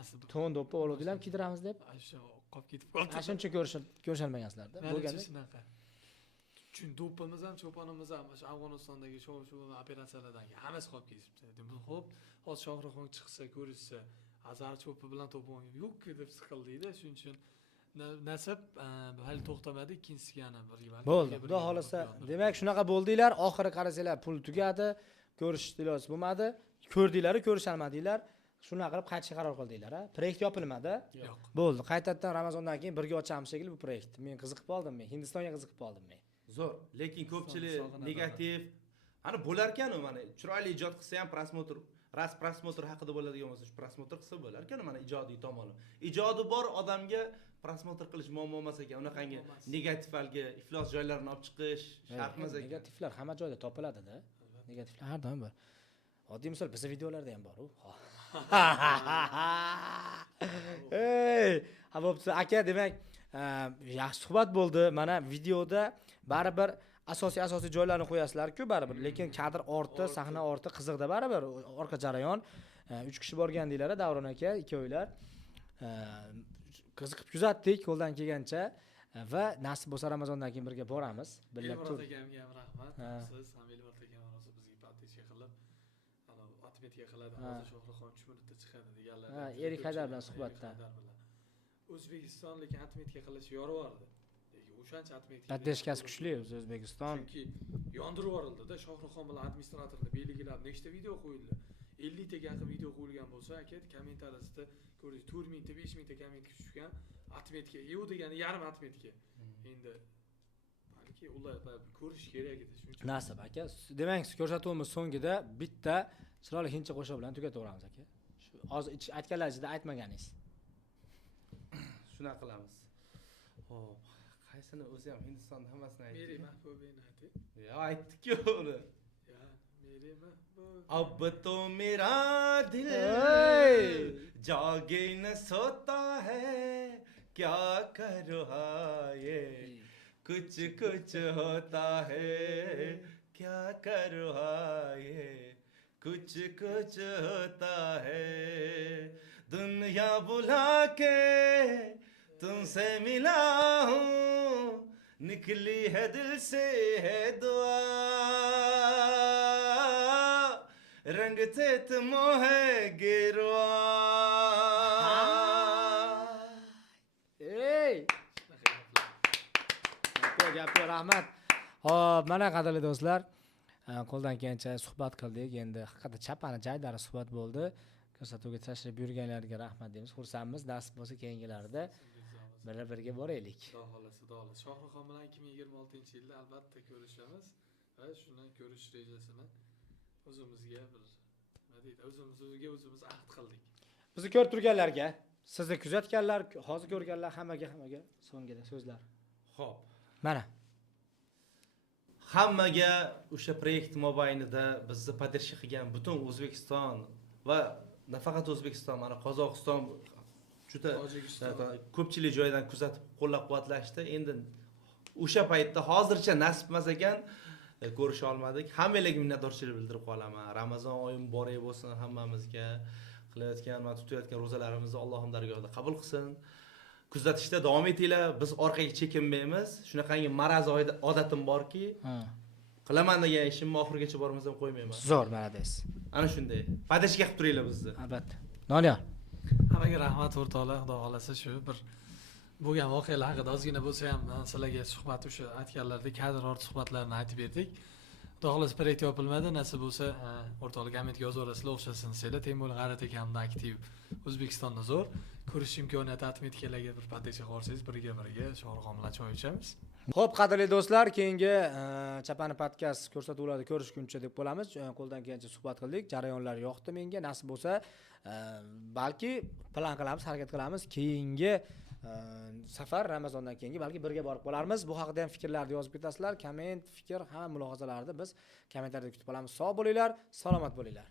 Asli To'n do'ppi oluvdilar kiydiramiz deb. Shu qolib ketib qoldi. Shuncha ko'rishalmagansizlarda. Bo'lganda shunaqa. Chun do'ppimiz ham, cho'ponimiz ham shu Afg'onistondagi shu operatsiyalardan hammasi qolib ketibdi. Dedim, xo'p, hozir Shohruxxon chiqsa, ko'rishsa, azar cho'pi bilan to'pon yo'q deb siqildida. Shuning uchun nasib hali to'xtamadi, ikkinchisiga yana birga bo'ldi. Xudo xolasa, demak shunaqa bo'ldinglar, oxiri qarasanglar pul tugadi, ko'rishish iloji bo'lmadi, ko'rdinglar, ko'rishalmadinglar. Shunaqa qilib qaytishga qaror qildinglar, ha? Proyekt yopilmadi. Yo'q. Bo'ldi. Qaytadan Ramazondan keyin birga ochamiz shekilli bu proyektni. Men qiziqib qoldim, Hindistonga qiziqib qoldim men. Zo'r, lekin ko'pchilik negativ. Ana bo'larkan-ku, mana chiroyli ijod qilsa ham prosmotr haqida bo'ladigan bo'lsa, shu prosmotr qilsa bo'larkan, mana ijodiy tomoni. Ijodi bor odamga prosmotr qilish muammo emas ekan. Unaqangi negativ halgi iflos joylarni olib chiqish shart emas ekan. Negativlar hamma joyda topiladi-da. Negativlar har doim bor. Oddiy misol bizning videolarda ham bor-ku. Ey, bo'pti. Aka, demak, yaxshi suhbat bo'ldi. Mana videoda baribir asosiy joylarni qo'yasizlar-ku baribir, lekin kadr orti, sahna orti qiziqda baribir, orqa jarayon. 3 kishi borgandinglar, Davron aka, ikkovinglar. Qiziqib kuzatdik qo'ldan kelgancha va nasib bo'lsa Ramazondan keyin birga boramiz. Bilib turdik. Akamga ham rahmat. Siz ham Elvar akam rosa bizga podpis qilib, atmetga qiladi. Hozir Shohruxxon 3 minutda chiqadi deganlar. Erik Haydar bilan suhbatda. O'zbekiston lekin atmetga qilish yorvordi. O'shancha atmetga. Podpeskasi kuchli O'zbekiston. Chunki yondirib yuborildi-da, Shohruxxon bilan administratorlar belgilab nechta video qo'yildi. 50 taga yaqin video qo'yilgan bo'lsa, aka kommentariyasida ko'rdingiz 4 mingta, 5 mingta komment tushgan atmetga, yo'q degani yarim atmetga. Endi balki ular ko'rish kerak edi shuncha. Nasib aka, demak, ko'rsatuvimiz so'ngida bitta chiroyli hindcha qo'shiq bilan tugataveramiz aka. Shu hozir aytganlaringizda aytmaganingiz. Shuna qilamiz. Xo'p, qaysini o'zi ham Hindistonda hammasini aytdi. Meri mahbubini aytdi. Ya aytdik-ku uni. Ya, meri mahbub. अब तो मेरा दिल जागे न सोता है क्या करो ये कुछ कुछ होता है क्या करो ये कुछ कुछ होता है दुनिया बुला के तुमसे मिला हूँ निकली है दिल से है दुआ रंग थे तुम है गिरवा ey gapga rahmat. Xo'p, mana qadrli do'stlar, qo'ldan kelgancha suhbat qildik. Endi haqiqatda chapani jaydari suhbat bo'ldi. Ko'rsatuvga tashrif buyurganlarga rahmat deymiz. Xursandmiz. Nasib bo'lsa keyingilarda birga boraylik. Xudo xolasa. Shohruxxon bilan 2026-yilda albatta ko'rishamiz va shuni ko'rish rejasini o'zimizga o'zimiz ahd qildik. Bizni ko'rib turganlarga, sizni kuzatganlar, hozir ko'rganlar hammaga so'ngida so'zlar. Xo'p. Mana hammaga o'sha proyekt mobaynida bizni podдержка qilgan butun O'zbekiston va nafaqat O'zbekiston, mana Qozog'iston juda ko'pchilik joydan kuzatib qo'llab-quvvatlashdi. Endi o'sha paytda hozircha nasib emas ekan, ko'risha olmadik. Hammalarga minnatdorchilik bildirib qolaman. Ramazon oyi muborak bo'lsin hammamizga. Qilayotgan va tutayotgan ro'zalarimizni Allohning dargohida qabul qilsin. Kuzatishda davom etinglar. Biz orqaga chekinmaymiz. Shunaqangi maraz odatim borki, qilaman degan ishimni oxirigacha bormasam qo'ymayman. Zo'r, malades. Ana shunday. Podдержка qilib turinglar bizni. Albatta. Noniyor. Hammaga rahmat o'rtoqlar, xudo xolasa shu bir bo'lgan voqealar haqida ozgina bo'lsa ham sizlarga suhbat o'sha aytganlaridek kadr orti suhbatlarni aytib berdik. Xudo xolasa proyekt yopilmadi, nasib bo'lsa o'rtoqlar kommentga yozaverasizlar, o'xshasin desanglar, Temur G'arat ekanimda aktiv O'zbekistonda zo'r. ko'rish imkoniyati atmetkalarga bir poddecha qilsangiz birga Shohruxxon bilan choy ichamiz. Xo'p, qadrli do'stlar, keyingi Chapani podkast ko'rsatuvlarida ko'rishguncha deb qolamiz. Qo'ldan kelgancha suhbat qildik. Jarayonlar yoqdi menga. Nasib bo'lsa, balki plan qilamiz, harakat qilamiz. Keyingi safar Ramazondan keyingi balki birga borib qolarmiz. Bu haqida ham fikrlarni yozib ketasizlar. Komment, fikr, hamma mulohazalarni biz kommentariyada kutib qolamiz. Sog' bo'linglar, salomat bo'linglar.